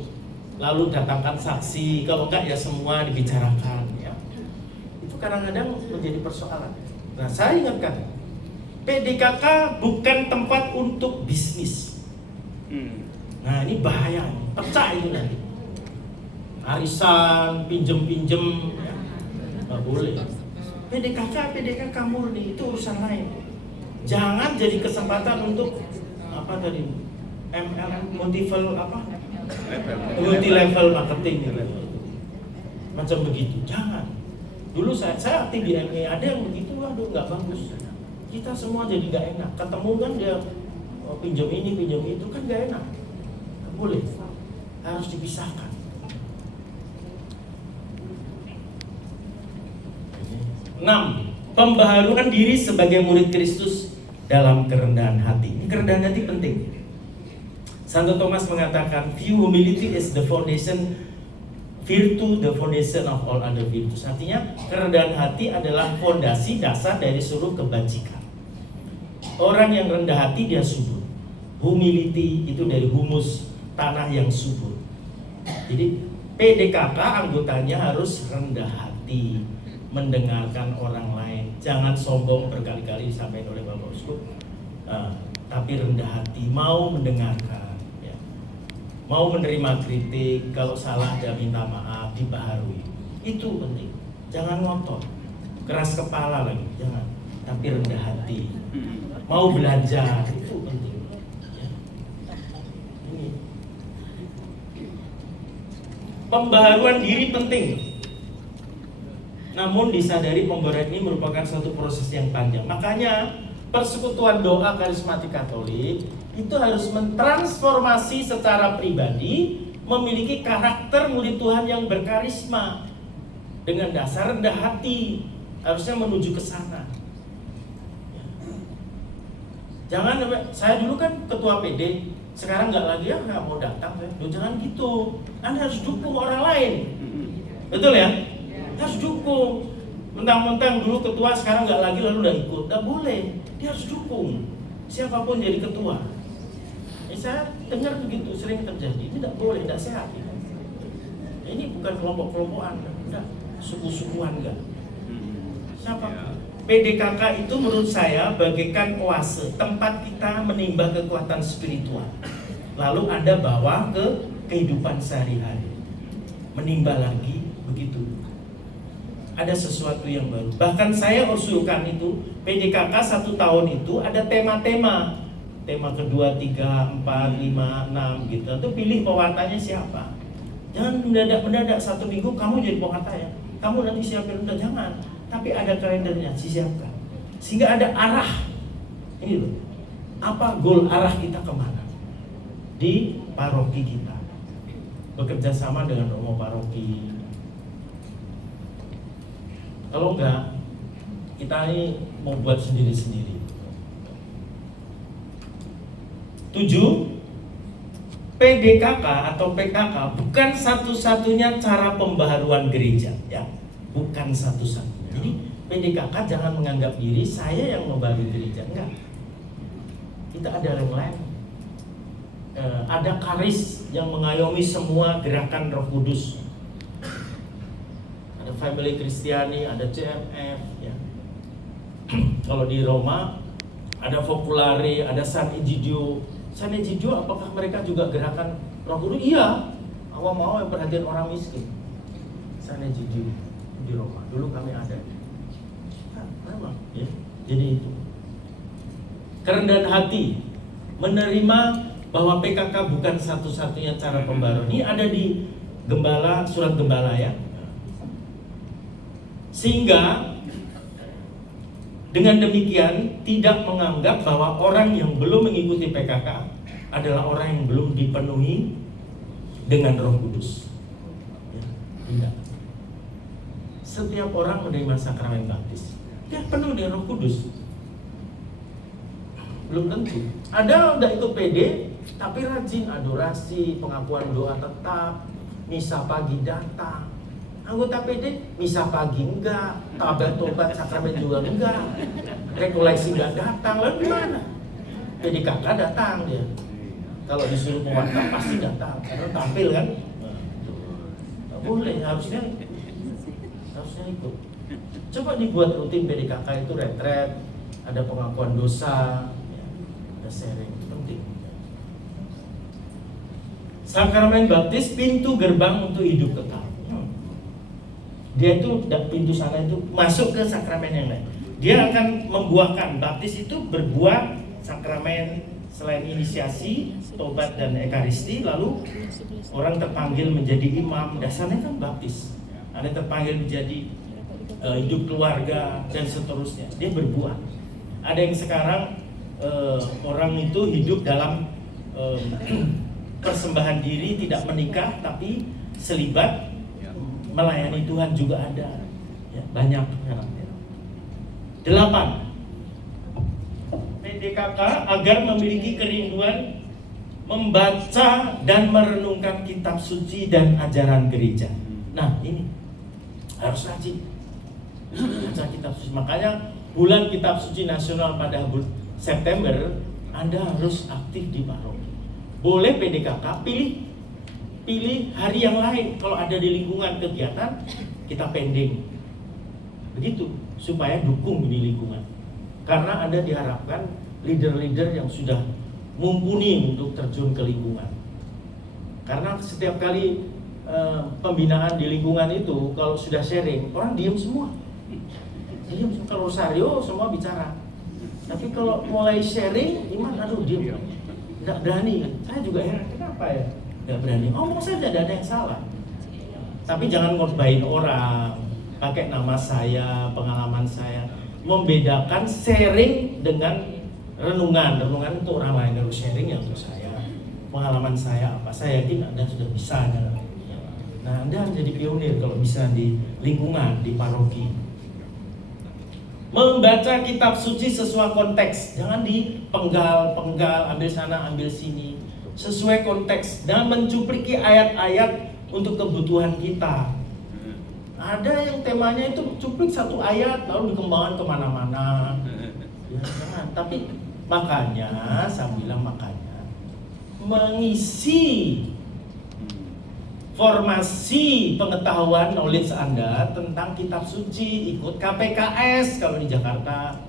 lalu datangkan saksi, kalau enggak ya semua dibicarakan ya. Itu kadang-kadang menjadi persoalan. Nah saya ingatkan, PDKK bukan tempat untuk bisnis. Nah ini bahaya, pecah itu nanti. Arisan, pinjem-pinjem, nggak boleh. PDKK murni, itu urusan lain. Jangan jadi kesempatan untuk MLM, multi level marketing macam begitu. Jangan. Dulu saya aktif di ME, ada yang begitu, waduh nggak bagus. Kita semua jadi nggak enak. Ketemu kan dia pinjam ini, pinjam itu, kan nggak enak. Nggak boleh. Harus dipisahkan. 6. Pembaharuan diri sebagai murid Kristus dalam kerendahan hati. Ini kerendahan hati penting. Santo Thomas mengatakan, humility is the foundation, virtue the foundation of all other virtues. Artinya kerendahan hati adalah fondasi dasar dari seluruh kebajikan. Orang yang rendah hati dia subur. Humility itu dari humus, tanah yang subur. Jadi PDKK anggotanya harus rendah hati, mendengarkan orang lain, jangan sombong, berkali-kali disampaikan oleh Bapak Uskup, tapi rendah hati, mau mendengarkan, ya. Mau menerima kritik, kalau salah dia minta maaf, dibaharui, itu penting. Jangan ngotot, keras kepala lagi, jangan, tapi rendah hati, mau belajar, itu penting. Ya. Ini. Pembaharuan diri penting. Namun disadari pembaharuan ini merupakan suatu proses yang panjang. Makanya persekutuan doa karismatik Katolik itu harus mentransformasi secara pribadi, memiliki karakter murid Tuhan yang berkarisma dengan dasar rendah hati, harusnya menuju ke sana. Jangan, saya dulu kan ketua PD, sekarang nggak lagi, nggak mau datang. Jangan gitu. Anda harus dukung orang lain. Betul ya? Harus dukung. Mentang-mentang dulu ketua sekarang nggak lagi lalu udah ikut, nggak boleh. Dia harus dukung. Siapapun jadi ketua. Saya dengar begitu sering terjadi. Ini tidak boleh, tidak sehat. Ini bukan kelompok-kelompokan, enggak. Suku-sukuan enggak. Siapa? PDKK itu menurut saya bagaikan oase, tempat kita menimba kekuatan spiritual. Lalu Anda bawa ke kehidupan sehari-hari. Menimba lagi begitu. Ada sesuatu yang baru. Bahkan saya usulkan itu PDKK 1 tahun itu ada tema-tema. Tema kedua, 3, 4, 5, 6 gitu. Atau pilih pewartanya siapa. Jangan mendadak 1 minggu kamu jadi pewarta ya. Kamu nanti siapin, udah jangan. Tapi ada kalendernya, disiapkan. Sehingga ada arah. Ini loh. Apa goal arah kita kemana? Di paroki kita. Bekerja sama dengan romo paroki. Kalau enggak, kita ini mau buat sendiri-sendiri. 7. PDKK atau PKK bukan satu-satunya cara pembaharuan gereja, ya. Bukan satu-satunya. Jadi PDKK jangan menganggap diri saya yang membaharui gereja, enggak. Kita ada yang lain. Ada karis yang mengayomi semua gerakan Roh Kudus. Ada Family Kristiani, ada CMF, ya. Kalau di Roma ada Foculare, ada San Egidio. San Egidio apakah mereka juga gerakan Roh Kudus? Iya. Awam mau yang perhatian orang miskin. San Egidio di Roma. Dulu kami ada. Nah, memang, ya. Jadi itu. Kerendahan hati, menerima bahwa PKK bukan satu-satunya cara pembaruan. Ini ada di Gembala, surat Gembala ya. Sehingga dengan demikian tidak menganggap bahwa orang yang belum mengikuti PKK adalah orang yang belum dipenuhi dengan Roh Kudus. Ya, tidak. Setiap orang menerima sakramen baptis, dia penuh dengan Roh Kudus. Belum tentu. Ada udah ikut PD, tapi rajin adorasi, pengakuan doa tetap, misa pagi datang. Anggota PD, misa pagi enggak, tobat sakramen juga enggak, rekoleksi enggak datang, lalu gimana? PDKK datang dia. Kalau disuruh pewarta pasti datang, karena tampil kan? Nggak boleh, harusnya ikut. Coba dibuat rutin PDKK itu retret, ada pengakuan dosa, ada sharing, itu penting. Sakramen baptis pintu gerbang untuk hidup kekal. Dia itu pintu sana itu masuk ke sakramen yang lain. Dia akan membuahkan, baptis itu berbuah sakramen selain inisiasi, tobat dan ekaristi, lalu orang terpanggil menjadi imam, dasarnya kan baptis. Ada terpanggil menjadi hidup keluarga dan seterusnya. Dia berbuah. Ada yang sekarang orang itu hidup dalam persembahan diri, tidak menikah tapi selibat melayani Tuhan juga ada, ya, banyak. 8. PDKK agar memiliki kerinduan membaca dan merenungkan kitab suci dan ajaran gereja. Nah ini harus rajin baca kitab suci. Makanya bulan kitab suci nasional pada September Anda harus aktif di paroki. Boleh PDKK, pilih hari yang lain. Kalau ada di lingkungan kegiatan, kita pending. Begitu, supaya dukung di lingkungan. Karena Anda diharapkan leader-leader yang sudah mumpuni untuk terjun ke lingkungan. Karena setiap kali pembinaan di lingkungan itu, kalau sudah sharing, orang diem semua. Diem, kalau Rosario semua bicara. Tapi kalau mulai sharing, iman aduh diem. Tidak berani. Saya juga heran, kenapa ya? Gak berani, ngomong saja, tidak ada yang salah. Tapi jangan ngorbain orang, pakai nama saya, pengalaman saya. Membedakan sharing dengan renungan. Renungan untuk orang lain, kalau sharing ya untuk saya. Pengalaman saya apa, saya yakin Anda sudah bisa. Nah Anda jadi pionir kalau bisa di lingkungan, di paroki. Membaca kitab suci sesuai konteks, jangan dipenggal, ambil sana, ambil sini. Sesuai konteks dan mencupliki ayat-ayat untuk kebutuhan kita. Ada yang temanya itu cuplik satu ayat lalu dikembangkan kemana-mana. Ya, jangan. Tapi makanya saya bilang mengisi formasi pengetahuan knowledge Anda tentang kitab suci, ikut KPKS kalau di Jakarta,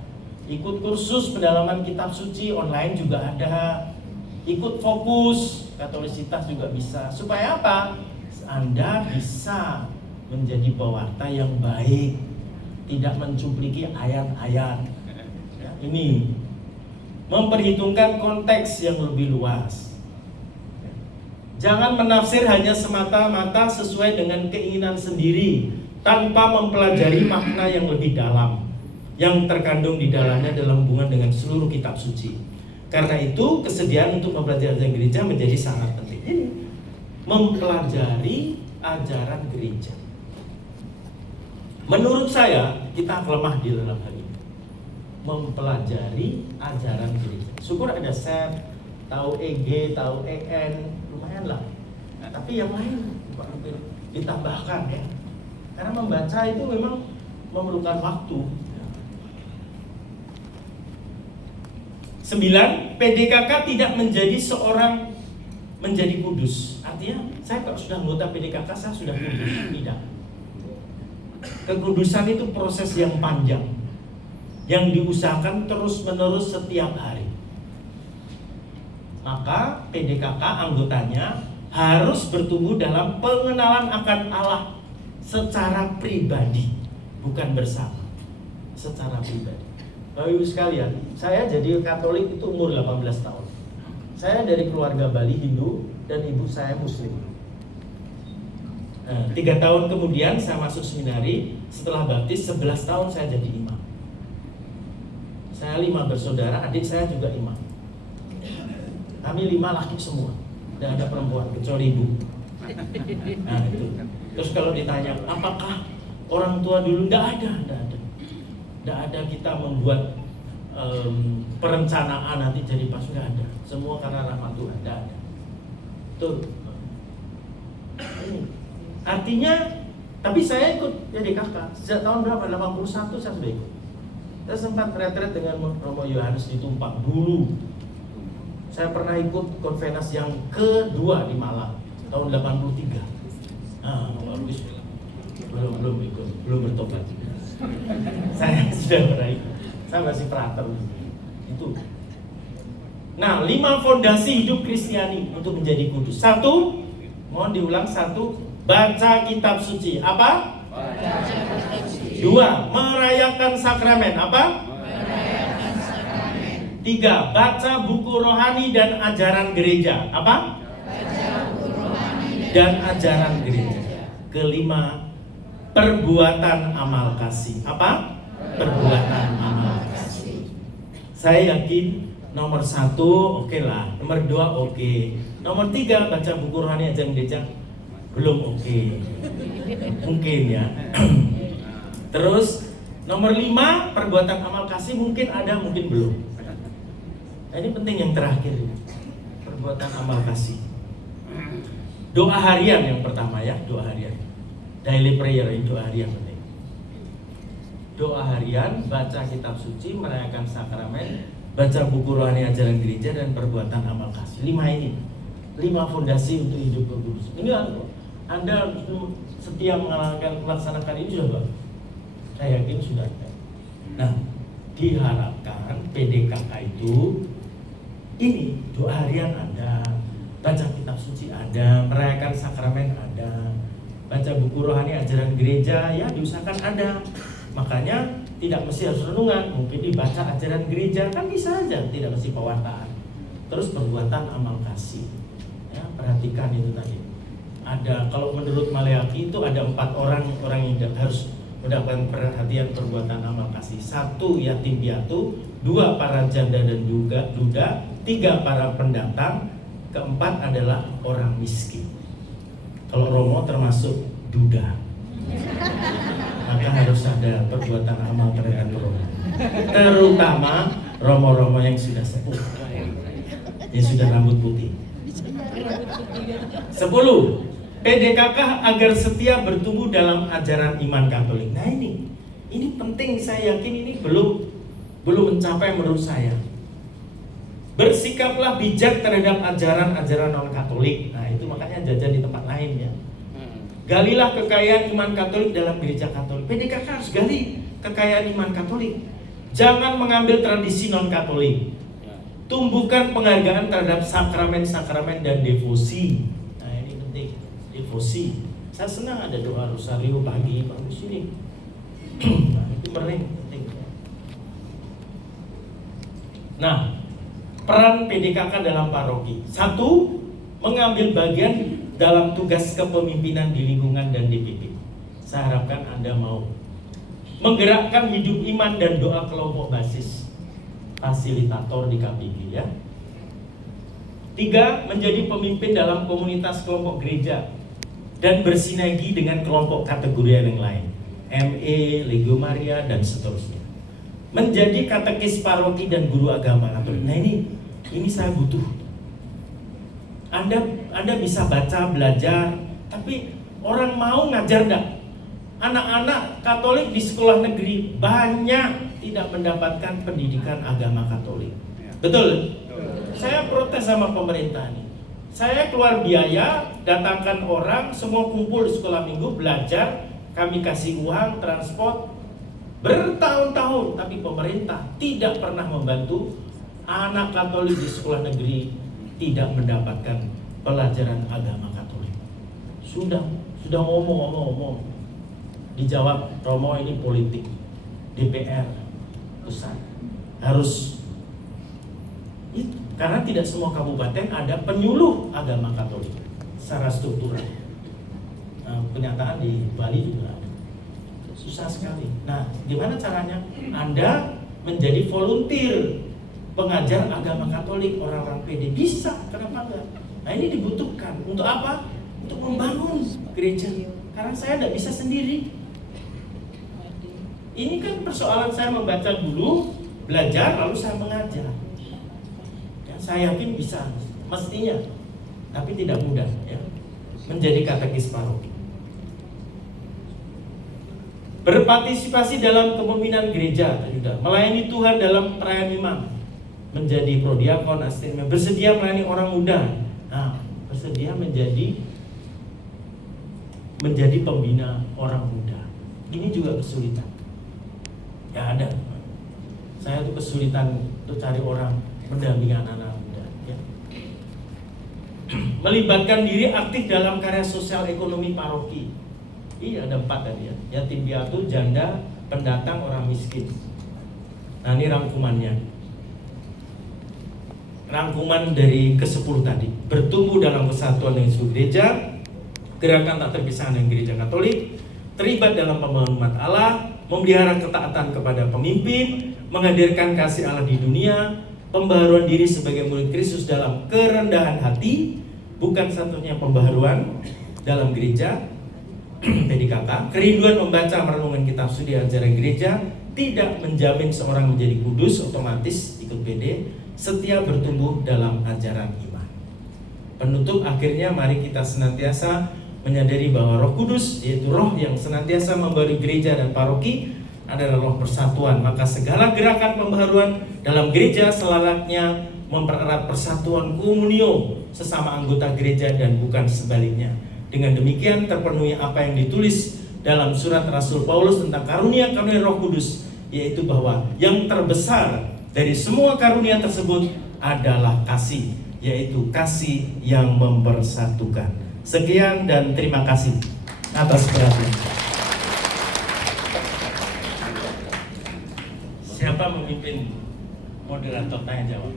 ikut kursus pendalaman kitab suci online juga ada, ikut fokus katolisitas juga bisa. Supaya apa? Anda bisa menjadi pewarta yang baik, tidak mencupliki ayat-ayat. Ya, ini memperhitungkan konteks yang lebih luas. Jangan menafsir hanya semata-mata sesuai dengan keinginan sendiri tanpa mempelajari makna yang lebih dalam yang terkandung di dalamnya dalam hubungan dengan seluruh kitab suci. Karena itu kesediaan untuk mempelajari ajaran gereja menjadi sangat penting. Ini mempelajari ajaran gereja. Menurut saya kita lemah di dalam hal ini. Mempelajari ajaran gereja. Syukur ada set, tahu EG, tahu EN, lumayan lah. Nah, tapi yang lain ditambahkan ya. Karena membaca itu memang memerlukan waktu. 9. PDKK tidak menjadi seorang menjadi kudus. Artinya saya kalau sudah anggota PDKK saya sudah kudus. Tidak. Kekudusan itu proses yang panjang yang diusahakan terus-menerus setiap hari. Maka PDKK anggotanya harus bertumbuh dalam pengenalan akan Allah secara pribadi, bukan bersama. Secara pribadi. Bapak Ibu sekalian, saya jadi Katolik itu umur 18 tahun. Saya dari keluarga Bali Hindu dan ibu saya Muslim. 3 tahun kemudian saya masuk seminari. Setelah baptis 11 tahun saya jadi imam. Saya 5 bersaudara, adik saya juga imam. Kami 5 laki semua, tidak ada perempuan kecuali ibu. Nah itu. Terus kalau ditanya, apakah orang tua dulu? Tidak ada. Tidak ada kita membuat perencanaan nanti jadi pas, nggak ada. Semua karena rahmat Tuhan, tidak ada. Tuh. Artinya, tapi saya ikut jadi kakak. Sejak tahun berapa? 81 saya sudah ikut. Saya sempat retret dengan Romo Yohanes di Tumpang dulu. Saya pernah ikut konferensi yang kedua di Malang tahun 83. Belum ikut, belum bertobat. Saya sudah pernah ikut. Saya masih prater itu. Nah, 5 fondasi hidup Kristiani untuk menjadi kudus. 1, mohon diulang. 1, baca kitab suci. Apa? 2, merayakan sakramen. Apa? 3, baca buku rohani dan ajaran gereja. Apa? Dan ajaran gereja. 5, perbuatan amal kasih. Apa? Perbuatan amal kasih. Saya yakin nomor 1 oke lah, nomor 2 oke, nomor 3 baca buku rohani ajaran gereja belum oke. Mungkin ya. Terus nomor 5 perbuatan amal kasih mungkin ada, mungkin belum. Nah, ini penting yang terakhir, perbuatan amal kasih. Doa harian yang pertama ya, doa harian. Daily prayer itu doa harian penting. Doa harian, baca kitab suci, merayakan sakramen, baca buku rohani ajaran gereja, dan perbuatan amal kasih. 5 ini, 5 fondasi untuk hidup berkudus. Ini Anda setiap melaksanakan ini sudah, saya yakin sudah. Nah, diharapkan PDKK itu ini doa harian ada, baca kitab suci ada, merayakan sakramen ada, baca buku rohani ajaran gereja ya diusahakan ada. Makanya tidak mesti harus renungan, mungkin dibaca ajaran gereja kan bisa aja, tidak mesti pewartaan. Terus perbuatan amal kasih. Ya, perhatikan itu tadi. Ada, kalau menurut Maleakhi itu ada 4 orang yang harus mendapatkan perhatian perbuatan amal kasih. 1, yatim piatu. 2, para janda dan duda. 3, para pendatang. 4 adalah orang miskin. Kalau Romo termasuk duda, maka harus ada perbuatan amal terhadap Romo. Terutama Romo-Romo yang sudah sepuh, yang sudah rambut putih. 10, PDKK agar setia bertumbuh dalam ajaran iman Katolik. Nah ini penting, saya yakin ini belum mencapai menurut saya. Bersikaplah bijak terhadap ajaran-ajaran non-Katolik. Nah itu makanya jajan di tempat lain ya. Galilah kekayaan iman Katolik dalam gereja Katolik. PDKK harus gali kekayaan iman Katolik. Jangan mengambil tradisi non-Katolik. Tumbuhkan penghargaan terhadap sakramen-sakramen dan devosi. Nah ini penting, devosi. Saya senang ada doa rosario pagi, bagus ini. Nah itu penting. Nah, peran PDKK dalam paroki. 1. Mengambil bagian dalam tugas kepemimpinan di lingkungan dan DPP. Saya harapkan Anda mau menggerakkan hidup iman dan doa kelompok basis, fasilitator di KPG ya. 3. Menjadi pemimpin dalam komunitas kelompok gereja dan bersinergi dengan kelompok kategori yang lain, ME, Legio Maria dan seterusnya. Menjadi katekis paroki dan guru agama Katolik. Nah ini saya butuh. Anda bisa baca, belajar, tapi orang mau ngajar enggak? Anak-anak Katolik di sekolah negeri banyak tidak mendapatkan pendidikan agama Katolik. Betul? Saya protes sama pemerintah ini. Saya keluar biaya, datangkan orang, semua kumpul di sekolah minggu, belajar, kami kasih uang, transport, bertahun-tahun, tapi pemerintah tidak pernah membantu anak Katolik di sekolah negeri tidak mendapatkan pelajaran agama Katolik. Sudah ngomong, dijawab, Romo ini politik, DPR pusat harus itu, karena tidak semua kabupaten ada penyuluh agama Katolik secara struktural. Nah, kenyataan di Bali juga ada. Susah sekali. Nah, gimana caranya? Anda menjadi volunteer pengajar agama Katolik, orang-orang PD bisa, kenapa enggak? Nah ini dibutuhkan untuk apa? Untuk membangun gereja. Karena saya tidak bisa sendiri. Ini kan persoalan saya membaca dulu, belajar, lalu saya mengajar. Ya, saya yakin bisa, mestinya, tapi tidak mudah ya. Menjadi katekis paroki. Berpartisipasi dalam kepemimpinan gereja, melayani Tuhan dalam perayaan imam, menjadi prodiakon, asisten, bersedia melayani orang muda. Nah, bersedia menjadi pembina orang muda. Ini juga kesulitan. Ya ada. Saya tuh kesulitan untuk cari orang mendampingi anak-anak muda. Ya. Melibatkan diri aktif dalam karya sosial ekonomi paroki. Iya ada 4 tadi ya. Yatim piatu, janda, pendatang, orang miskin. Nah ini rangkumannya. Rangkuman dari ke-10 tadi. Bertumbuh dalam kesatuan dengan seluruh gereja, gerakan tak terpisahkan dengan gereja Katolik, terlibat dalam pembangunan umat Allah, memelihara ketaatan kepada pemimpin, menghadirkan kasih Allah di dunia, pembaharuan diri sebagai murid Kristus dalam kerendahan hati, bukan satunya pembaharuan dalam gereja, PDKK, kerinduan membaca merenungkan kitab suci ajaran gereja, tidak menjamin seorang menjadi kudus otomatis ikut PD, setia bertumbuh dalam ajaran iman. Penutup akhirnya mari kita senantiasa menyadari bahwa Roh Kudus, yaitu roh yang senantiasa membaharui gereja dan paroki, adalah roh persatuan. Maka segala gerakan pembaharuan dalam gereja selayaknya mempererat persatuan komunio sesama anggota gereja dan bukan sebaliknya. Dengan demikian terpenuhi apa yang ditulis dalam surat Rasul Paulus tentang karunia-karunia Roh Kudus, yaitu bahwa yang terbesar dari semua karunia tersebut adalah kasih, yaitu kasih yang mempersatukan. Sekian dan terima kasih atas perhatian. Siapa memimpin moderator tanya jawab?